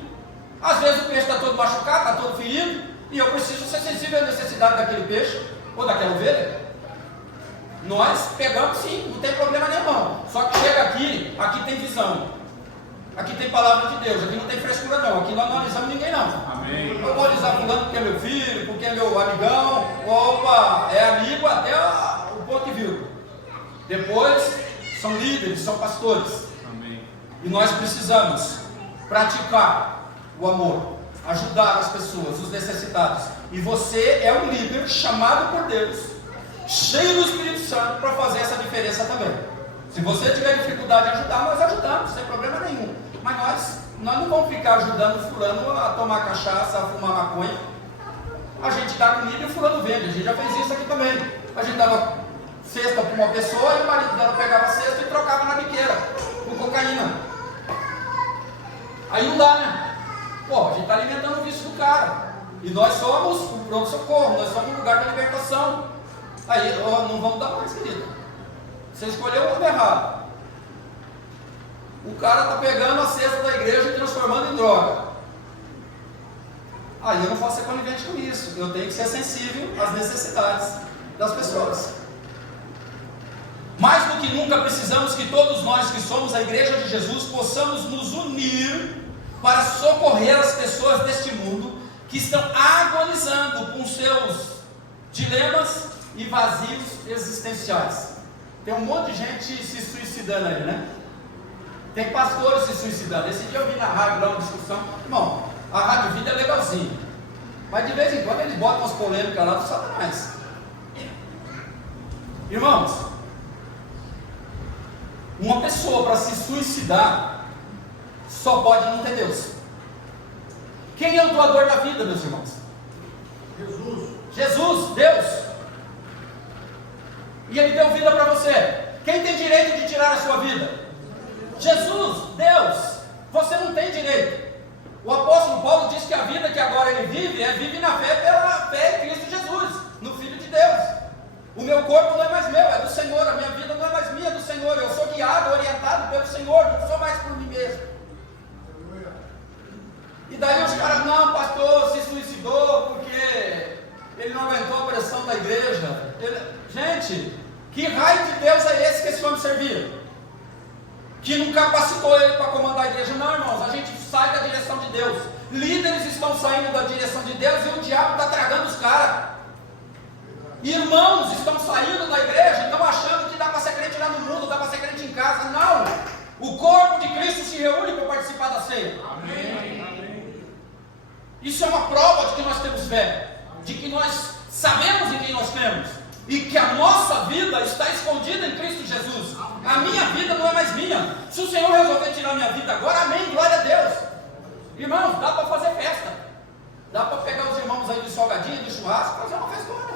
Às vezes o peixe está todo machucado, está todo ferido, e eu preciso ser sensível à necessidade daquele peixe, ou daquela ovelha. Nós pegamos sim, não tem problema nenhum. Só que chega aqui tem visão. Aqui tem palavra de Deus, aqui não tem frescura não. Aqui nós não analisamos ninguém não. Amém. Eu vou analisar fulano porque é meu filho, porque é meu amigão. Opa, é amigo até o ponto de vírgula. Depois são líderes, são pastores. Amém. E nós precisamos praticar o amor, ajudar as pessoas, os necessitados. E você é um líder chamado por Deus, cheio do Espírito Santo, para fazer essa diferença também. Se você tiver dificuldade de ajudar, nós ajudamos, sem problema nenhum. Mas nós não vamos ficar ajudando o fulano a tomar cachaça, a fumar maconha. A gente dá comida e o fulano vende. A gente já fez isso aqui também. A gente dava cesta para uma pessoa e o marido dela pegava a cesta e trocava na biqueira com cocaína. Aí não dá, né? Pô, a gente está alimentando o vício do cara. E nós somos o pronto-socorro, nós somos o lugar da libertação. Aí, não vamos dar mais, querido. Você escolheu o nome errado. O cara está pegando a cesta da igreja e transformando em droga. Aí eu não posso ser conivente com isso. Eu tenho que ser sensível às necessidades das pessoas. Mais do que nunca precisamos que todos nós que somos a igreja de Jesus possamos nos unir para socorrer as pessoas deste mundo que estão agonizando com seus dilemas e vazios existenciais. Tem um monte de gente se suicidando aí, né? Tem pastores se suicidando. Esse dia eu vi na rádio lá uma discussão. Irmão, a Rádio Vida é legalzinho, mas de vez em quando eles botam umas polêmicas lá do Satanás. Irmãos, uma pessoa para se suicidar só pode não ter Deus. Quem é o doador da vida, meus irmãos? Jesus, Deus. E Ele deu vida para você. Quem tem direito de tirar a sua vida? Jesus, Deus. Você não tem direito. O apóstolo Paulo diz que a vida que agora ele vive na fé pela fé em Cristo Jesus, no Filho de Deus. O meu corpo não é mais meu, é do Senhor. A minha vida não é mais minha, é do Senhor. Eu sou guiado, orientado pelo Senhor, não sou mais por mim mesmo. E daí os caras: não, pastor se suicidou porque ele não aguentou a pressão da igreja. Gente, que raio de Deus é esse que esse homem servia? Que não capacitou ele para comandar a igreja? Não, irmãos, a gente sai da direção de Deus. Líderes estão saindo da direção de Deus e o diabo está tragando os caras. Irmãos estão saindo da igreja e estão achando que dá para ser crente lá no mundo, dá para ser crente em casa. Não! O corpo de Cristo se reúne para participar da ceia. Amém. Isso é uma prova de que nós temos fé, de que nós sabemos em quem nós temos e que a nossa vida está escondida em Cristo Jesus. A minha vida não é mais minha. Se o Senhor resolver tirar minha vida agora, amém, glória a Deus. Irmãos, dá para fazer festa, dá para pegar os irmãos aí do salgadinho, do churrasco, fazer uma festona.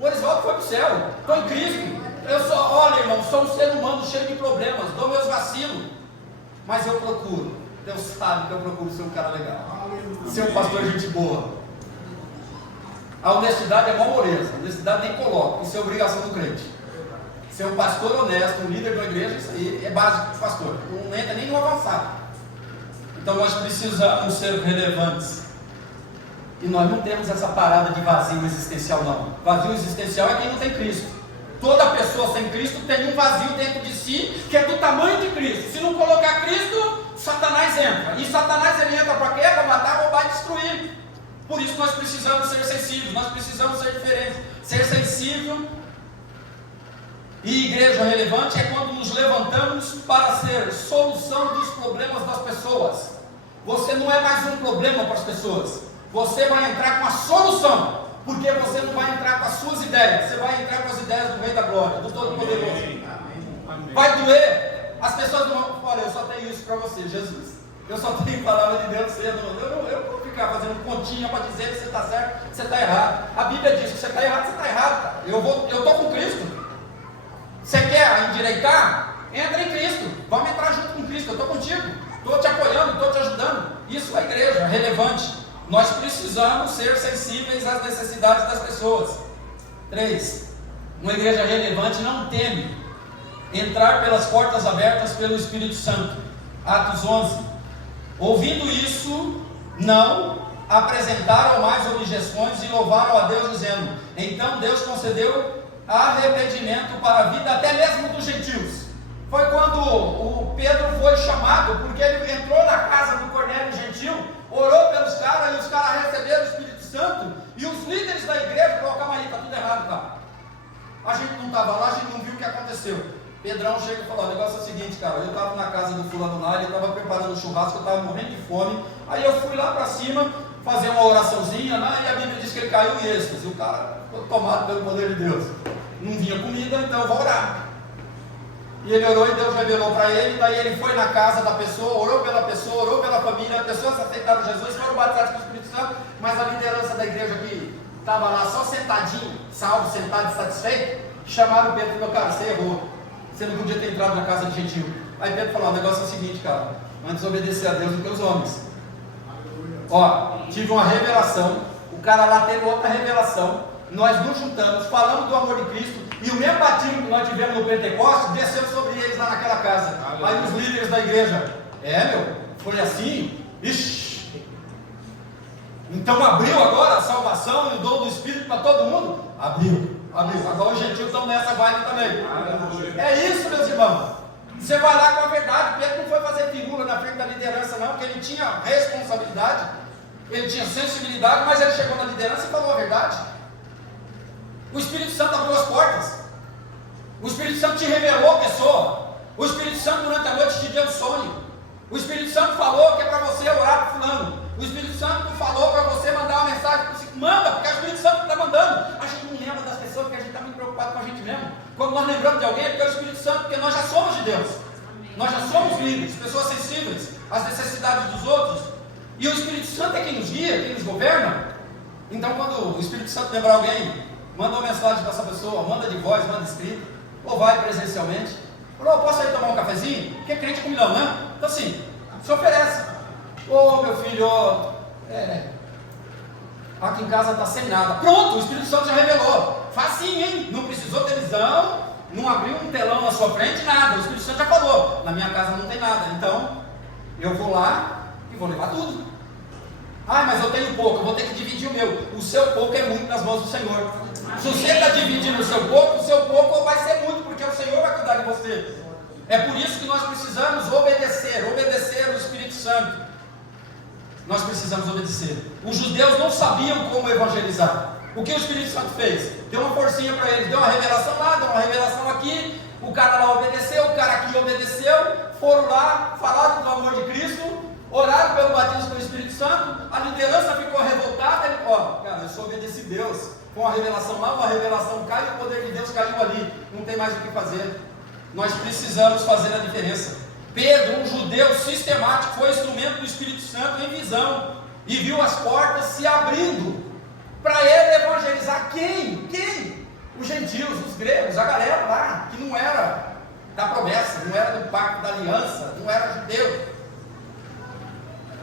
O Orisvaldo foi para o céu, estou em Cristo. Eu sou, olha irmão, sou um ser humano cheio de problemas, dou meus vacilos, mas eu procuro. Deus sabe que eu procuro ser um cara legal, ser um pastor gente boa. A honestidade é moleza, a honestidade nem coloca, isso é obrigação do crente. Ser um pastor honesto, um líder de uma igreja, isso aí é básico de pastor, não entra nem no avançado. Então nós precisamos ser relevantes. E nós não temos essa parada de vazio existencial não. Vazio existencial é quem não tem Cristo. Toda pessoa sem Cristo tem um vazio dentro de si, que é do tamanho de Cristo. Se não colocar Cristo, Satanás entra. E Satanás ele entra para quê? Para matar, roubar e destruir. Por isso nós precisamos ser sensíveis, nós precisamos ser diferentes. Ser sensível e igreja relevante é quando nos levantamos para ser solução dos problemas das pessoas. Você não é mais um problema para as pessoas. Você vai entrar com a solução, porque você não vai entrar com as suas ideias, você vai entrar com as ideias do Rei da Glória, do Todo-Poderoso. Vai doer, as pessoas não vão, olha, eu só tenho isso para você, Jesus. Eu só tenho palavra de Deus, eu não vou ficar fazendo continha para dizer que você está certo, você está errado. A Bíblia diz que você está errado, você está errado. Cara. Eu estou com Cristo. Você quer endireitar? Entra em Cristo, vamos entrar junto com Cristo, eu estou contigo, estou te apoiando, estou te ajudando. Isso é a igreja, relevante. Nós precisamos ser sensíveis às necessidades das pessoas. 3. Uma igreja relevante não teme entrar pelas portas abertas pelo Espírito Santo. Atos 11. Ouvindo isso, não apresentaram mais objeções e louvaram a Deus dizendo: então Deus concedeu arrependimento para a vida até mesmo dos gentios. Foi quando o Pedro foi chamado, porque ele entrou na casa do Cornélio gentil, orou pelos caras, e os caras receberam o Espírito Santo, e os líderes da igreja falaram: calma aí, está tudo errado, cara. A gente não estava lá, a gente não viu o que aconteceu. Pedrão chega e falou: o negócio é o seguinte, cara, eu estava na casa do fulano lá, ele estava preparando churrasco, eu estava morrendo de fome, aí eu fui lá para cima, fazer uma oraçãozinha, né, e a Bíblia diz que ele caiu em êxtase, o cara foi tomado pelo poder de Deus. Não vinha comida, então eu vou orar. E ele orou e Deus revelou para ele, daí ele foi na casa da pessoa, orou pela família, as pessoas aceitaram Jesus, foram batizadas com o Espírito Santo, mas a liderança da igreja que estava lá só sentadinho, salvo, sentado e satisfeito, chamaram o Pedro e falaram: cara, você errou, você não podia ter entrado na casa de gentil. Aí Pedro falou: o negócio é o seguinte, cara, antes obedecer a Deus do que os homens. Ó, tive uma revelação, o cara lá teve outra revelação, nós nos juntamos, falamos do amor de Cristo, e o mesmo batismo que nós tivemos no Pentecostes desceu sobre eles lá naquela casa. Aí os líderes da igreja: foi assim? Ixi! Então abriu agora a salvação e o dom do Espírito para todo mundo? Abriu. Agora os gentios estão nessa vibe também. É isso, meus irmãos. Você vai lá com a verdade. Pedro não foi fazer figura na frente da liderança não, porque ele tinha responsabilidade, ele tinha sensibilidade, mas ele chegou na liderança e falou a verdade. O Espírito Santo abriu as portas. O Espírito Santo te revelou a pessoa. O Espírito Santo durante a noite te deu um sonho. O Espírito Santo falou que é para você orar para fulano. O Espírito Santo falou para você mandar uma mensagem para você. Manda, porque o Espírito Santo está mandando. A gente não lembra das pessoas porque a gente está muito preocupado com a gente mesmo. Quando nós lembramos de alguém é porque é o Espírito Santo, porque nós já somos de Deus. Nós já somos livres, pessoas sensíveis às necessidades dos outros. E o Espírito Santo é quem nos guia, quem nos governa. Então quando o Espírito Santo lembrar alguém, manda uma mensagem para essa pessoa, manda de voz, manda escrito, ou vai presencialmente. Falou: posso ir tomar um cafezinho? Porque crente é comilão, né? Então assim, se oferece. Meu filho, aqui em casa está sem nada. Pronto, o Espírito Santo já revelou. Facinho, hein? Não precisou televisão, não abriu um telão na sua frente, nada. O Espírito Santo já falou: na minha casa não tem nada. Então, eu vou lá e vou levar tudo. Mas eu tenho pouco, eu vou ter que dividir o meu. O seu pouco é muito nas mãos do Senhor. Se você está dividindo o seu pouco vai ser muito, porque o Senhor vai cuidar de você. É por isso que nós precisamos obedecer o Espírito Santo. nós precisamos obedecer. Os judeus não sabiam como evangelizar. O que o Espírito Santo fez? Deu uma forcinha para eles, deu uma revelação lá, deu uma revelação aqui, o cara lá obedeceu, o cara aqui obedeceu, foram lá, falaram do amor de Cristo, oraram pelo batismo do Espírito Santo, a liderança ficou revoltada, ele, cara, eu só obedeci Deus, com uma revelação lá, uma revelação cá, e o poder de Deus caiu ali, não tem mais o que fazer. Nós precisamos fazer a diferença. Pedro, um judeu sistemático, foi instrumento do Espírito Santo em visão, e viu as portas se abrindo, para ele evangelizar quem? Os gentios, os gregos, a galera lá, que não era da promessa, não era do pacto da aliança, não era judeu.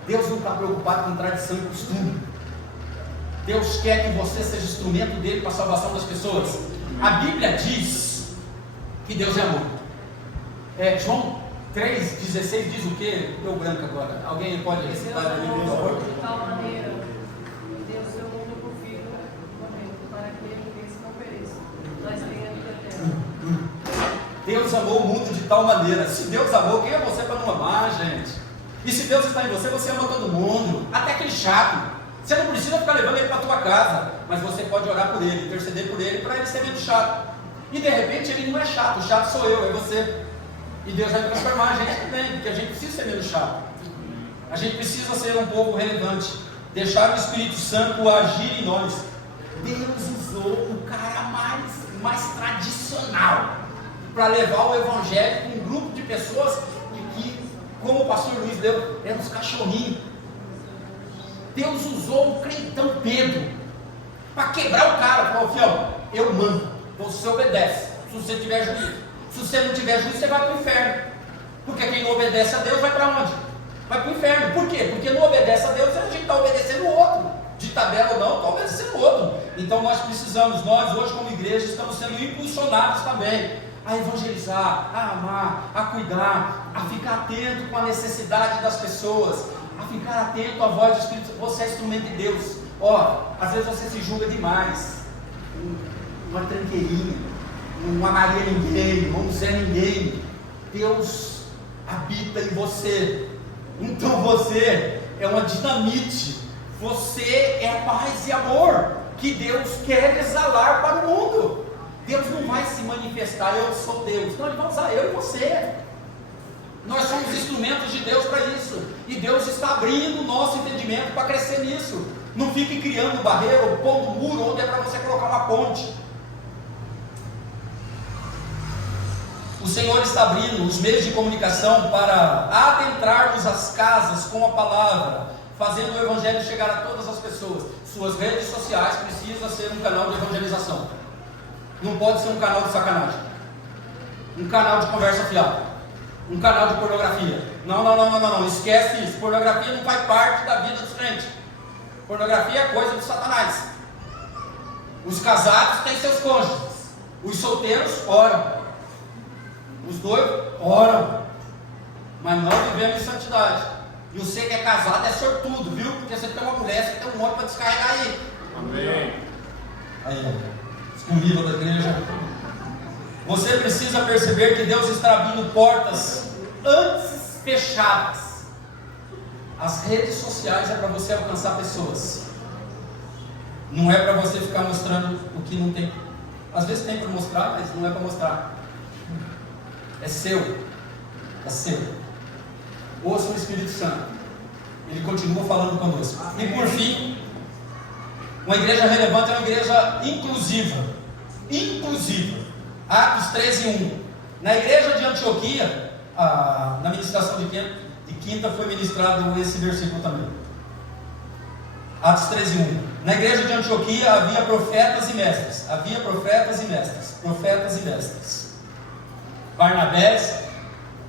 Deus não está preocupado com tradição e costume. Deus quer que você seja instrumento dele para a salvação das pessoas. A Bíblia diz que Deus é amor. João 3,16 diz o quê? Deu branco agora. Alguém pode recitar para mim, por favor? De tal maneira, Deus deu o mundo por filho, para que ninguém se não pereça, mas tenha vida eterna. Deus amou o mundo de tal maneira. Se Deus amou, quem é você para não amar, gente? E se Deus está em você, você ama todo mundo, até aquele chato. Você não precisa ficar levando ele para a tua casa, mas você pode orar por ele, interceder por ele, para ele ser menos chato. E de repente ele não é chato, o chato sou eu, é você. E Deus vai transformar a gente também, porque a gente precisa ser menos chato. A gente precisa ser um povo relevante, deixar o Espírito Santo agir em nós. Deus usou o cara mais tradicional para levar o evangelho com um grupo de pessoas que, como o pastor Luiz deu, eram uns cachorrinhos. Deus usou o crentão Pedro para quebrar o cara. Falou, fião, eu mando, você obedece, se você tiver juízo. Se você não tiver juízo, você vai para o inferno. Porque quem não obedece a Deus vai para onde? Vai para o inferno. Por quê? Porque não obedece a Deus, a gente está obedecendo o outro. De tabela ou não, está obedecendo o outro. Então nós precisamos, nós hoje como igreja, estamos sendo impulsionados também a evangelizar, a amar, a cuidar, a ficar atento com a necessidade das pessoas, a ficar atento à voz do Espírito Santo. Você é instrumento de Deus. Às vezes você se julga demais, uma tranqueirinha, uma Maria ninguém, um Zé ninguém. Deus habita em você. Então você é uma dinamite. Você é paz e amor que Deus quer exalar para o mundo. Deus não vai se manifestar, eu sou Deus. Não, Ele vai usar eu e você. Nós somos instrumentos de Deus para isso. E Deus está abrindo o nosso entendimento para crescer nisso. Não fique criando barreira ou pondo muro onde é para você colocar uma ponte. O Senhor está abrindo os meios de comunicação para adentrarmos as casas com a palavra, fazendo o Evangelho chegar a todas as pessoas. Suas redes sociais precisam ser um canal de evangelização. Não pode ser um canal de sacanagem, um canal de conversa fiada, um canal de pornografia. Não, esquece isso. Pornografia não faz parte da vida dos crentes. Pornografia é coisa de Satanás. Os casados têm seus cônjuges, os solteiros oram. Os dois oram, mas nós vivemos em santidade. E você que é casado é sortudo, viu? Porque você tem uma mulher, você tem um homem para descarregar aí. Amém. Aí, escondido da igreja. Você precisa perceber que Deus está abrindo portas antes fechadas. As redes sociais é para você alcançar pessoas. Não é para você ficar mostrando o que não tem. Às vezes tem para mostrar, mas não é para mostrar. É seu. É seu. Ouça o Espírito Santo. Ele continua falando conosco. E por fim, uma igreja relevante é uma igreja inclusiva. Inclusiva. Atos 13:1. Na igreja de Antioquia, na ministração de quinta foi ministrado esse versículo também. Atos 13:1. Na igreja de Antioquia havia profetas e mestres. Havia profetas e mestres. Profetas e mestres. Barnabés,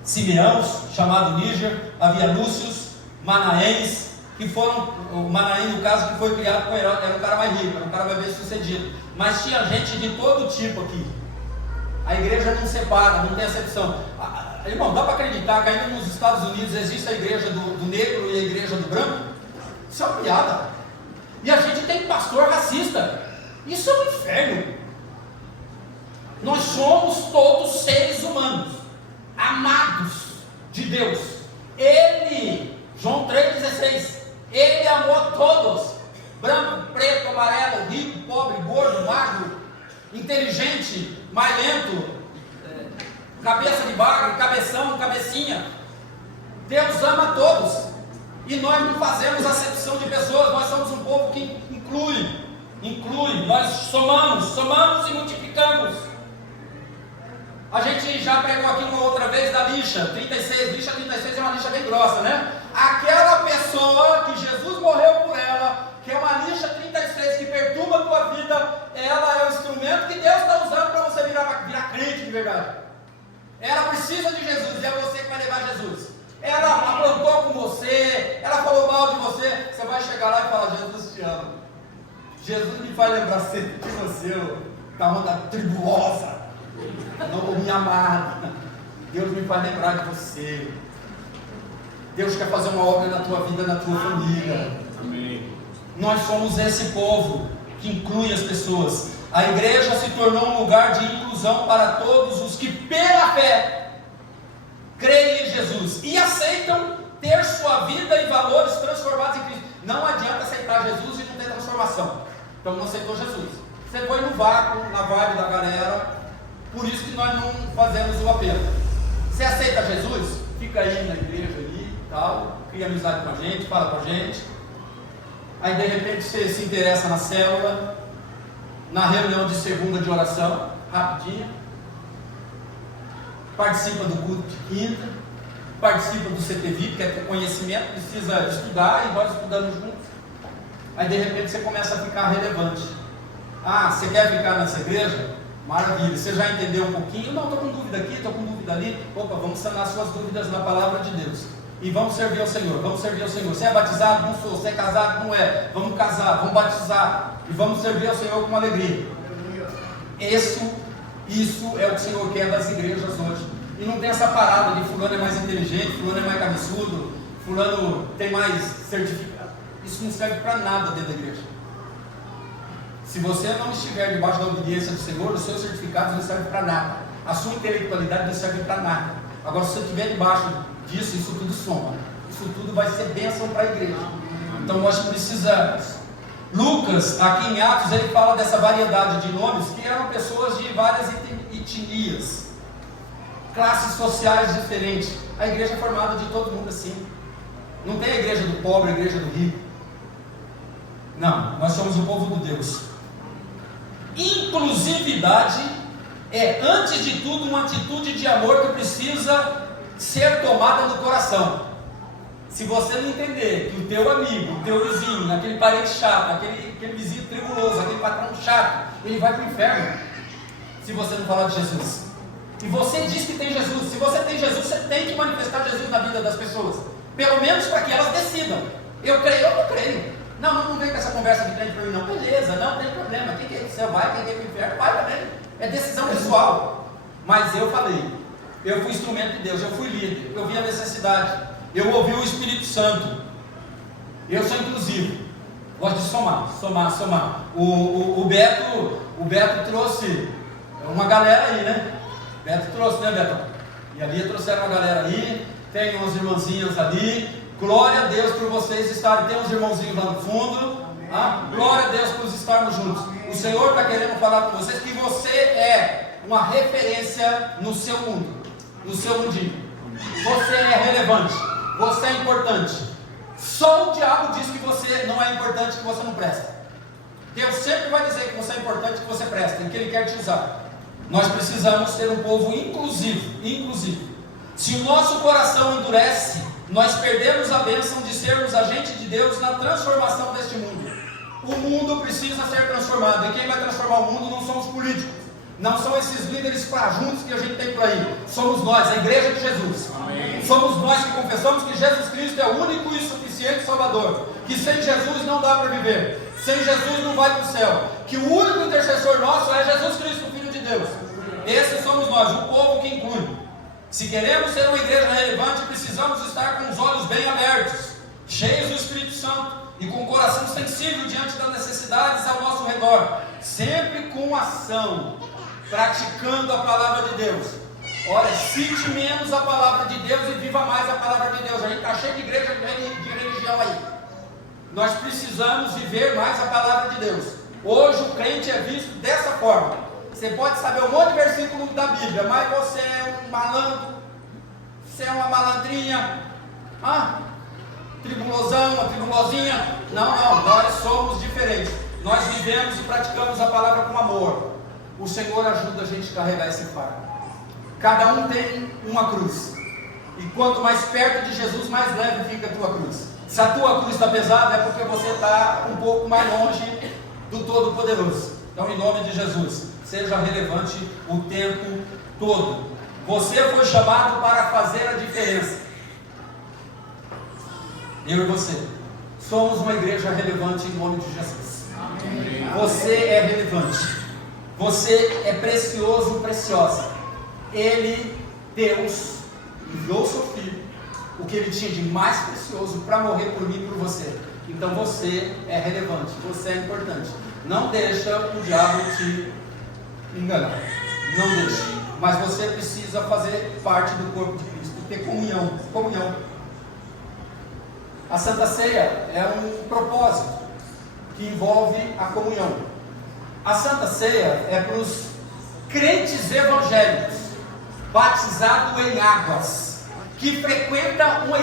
Simeãos, chamado Níger, havia Lúcius, Manaém, que foram, o Manaém no caso que foi criado com Herodes, era um cara mais rico, era um cara mais bem sucedido, mas tinha gente de todo tipo aqui. A igreja não separa, não tem acepção. Irmão, dá para acreditar que ainda nos Estados Unidos existe a igreja do negro e a igreja do branco? Isso é uma piada. E a gente tem pastor racista. Isso é um inferno. Nós somos todos seres humanos, amados de Deus. Ele, João 3,16, Ele marrento, cabeça de bagre, cabeção, cabecinha. Deus ama todos. E nós não fazemos acepção de pessoas, nós somos um povo que inclui, nós somamos e multiplicamos. A gente já pregou aqui uma outra vez da lixa 36, lixa 36 é uma lixa bem grossa, né? Aquela pessoa que Jesus morreu por ela, que é uma lixa 36 que perturba a tua vida, ela é o instrumento que Deus está usando para você virar crente de verdade. Ela precisa de Jesus e é você que vai levar Jesus. Ela aprontou com você, ela falou mal de você, você vai chegar lá e falar: Jesus te ama. Jesus me faz lembrar sempre de você, da onda tribulosa, não minha amada. Deus me faz lembrar de você. Deus quer fazer uma obra na tua vida, na tua família. Amém. Nós somos esse povo que inclui as pessoas. A igreja se tornou um lugar de inclusão para todos os que pela fé creem em Jesus e aceitam ter sua vida e valores transformados em Cristo. Não adianta aceitar Jesus e não ter transformação. Então não aceitou Jesus. Você foi no vácuo, na vibe da galera. Por isso que nós não fazemos o apelo. Você aceita Jesus? Fica aí na igreja ali e tal, cria amizade com a gente, fala com a gente. Aí de repente você se interessa na célula, na reunião de segunda de oração, rapidinho. Participa do culto de quinta, participa do CTV, quer ter conhecimento, precisa estudar e nós estudamos juntos. Aí de repente você começa a ficar relevante. Ah, você quer ficar nessa igreja? Maravilha, você já entendeu um pouquinho? Não, estou com dúvida aqui, estou com dúvida ali. Opa, vamos sanar suas dúvidas na palavra de Deus. E vamos servir ao Senhor, vamos servir ao Senhor. Você é batizado? Não sou. Você é casado? Não é. Vamos casar, vamos batizar. E vamos servir ao Senhor com alegria. Isso é o que o Senhor quer das igrejas hoje. E não tem essa parada de fulano é mais inteligente, fulano é mais cabeçudo, fulano tem mais certificado. Isso não serve para nada dentro da igreja. Se você não estiver debaixo da obediência do Senhor, os seus certificados não servem para nada. A sua intelectualidade não serve para nada. Agora, se você estiver debaixo disso, isso tudo soma. Isso tudo vai ser bênção para a igreja. Então nós precisamos. Lucas, aqui em Atos, ele fala dessa variedade de nomes, que eram pessoas de várias etnias, classes sociais diferentes. A igreja é formada de todo mundo assim. Não tem a igreja do pobre, a igreja do rico. Não, nós somos o povo de Deus. Inclusividade é, antes de tudo, uma atitude de amor que precisa ser tomada no coração. Se você não entender que o teu amigo, o teu vizinho, aquele parente chato, aquele vizinho tribuloso, aquele patrão chato, ele vai para o inferno, se você não falar de Jesus. E você diz que tem Jesus. Se você tem Jesus, você tem que manifestar Jesus na vida das pessoas, pelo menos para que elas decidam: eu creio ou não creio. Não vem com essa conversa de crente para mim, não. Beleza, não tem problema. Quem quer ir para o céu vai, quem quer ir para o inferno vai também. É decisão pessoal. Mas eu falei, eu fui instrumento de Deus, eu fui líder, eu vi a necessidade, eu ouvi o Espírito Santo. Eu sou inclusivo, gosto de somar. O Beto trouxe uma galera aí, né? Beto trouxe, né, Beto? E ali trouxeram uma galera aí, tem umas irmãzinhas ali. Glória a Deus por vocês estarem. Tem uns irmãozinhos lá no fundo. Glória a Deus por estarmos juntos. O Senhor está querendo falar com vocês que você é uma referência no seu mundo, no seu mundinho. Você é relevante, você é importante. Só o diabo diz que você não é importante, que você não presta. Deus sempre vai dizer que você é importante, que você presta, e que Ele quer te usar. Nós precisamos ser um povo inclusivo. Se o nosso coração endurece, nós perdemos a bênção de sermos agentes de Deus na transformação deste mundo. O mundo precisa ser transformado, e quem vai transformar o mundo não são os políticos, não são esses líderes juntos que a gente tem por aí. Somos nós, a igreja de Jesus. Amém. Somos nós que confessamos que Jesus Cristo é o único e suficiente Salvador, que sem Jesus não dá para viver, sem Jesus não vai para o céu, que o único intercessor nosso é Jesus Cristo, Filho de Deus. Esses somos nós, o povo que inclui. Se queremos ser uma igreja relevante, precisamos estar com os olhos bem abertos, cheios do Espírito Santo e com o coração sensível diante das necessidades ao nosso redor, sempre com ação, praticando a palavra de Deus. Olha, cite menos a palavra de Deus e viva mais a palavra de Deus. A gente está cheio de igreja de religião aí. Nós precisamos viver mais a palavra de Deus. Hoje o crente é visto dessa forma. Você pode saber um monte de versículo da Bíblia, mas você é um malandro, você é uma malandrinha, tribulosão, uma tribulosinha. Não, nós somos diferentes. Nós vivemos e praticamos a palavra com amor. O Senhor ajuda a gente a carregar esse fardo. Cada um tem uma cruz. E quanto mais perto de Jesus, mais leve fica a tua cruz. Se a tua cruz está pesada, é porque você está um pouco mais longe do Todo-Poderoso. Então, em nome de Jesus, seja relevante o tempo todo. Você foi chamado para fazer a diferença. Eu e você somos uma igreja relevante em nome de Jesus. Amém. Você é relevante. Você é precioso, preciosa. Ele, Deus, enviou seu filho, o que ele tinha de mais precioso, para morrer por mim e por você. Então você é relevante, você é importante. Não deixa o diabo te enganar. Não deixa. Mas você precisa fazer parte do corpo de Cristo, ter comunhão. A Santa Ceia é um propósito que envolve a comunhão. A Santa Ceia é para os crentes evangélicos, batizados em águas, que frequentam uma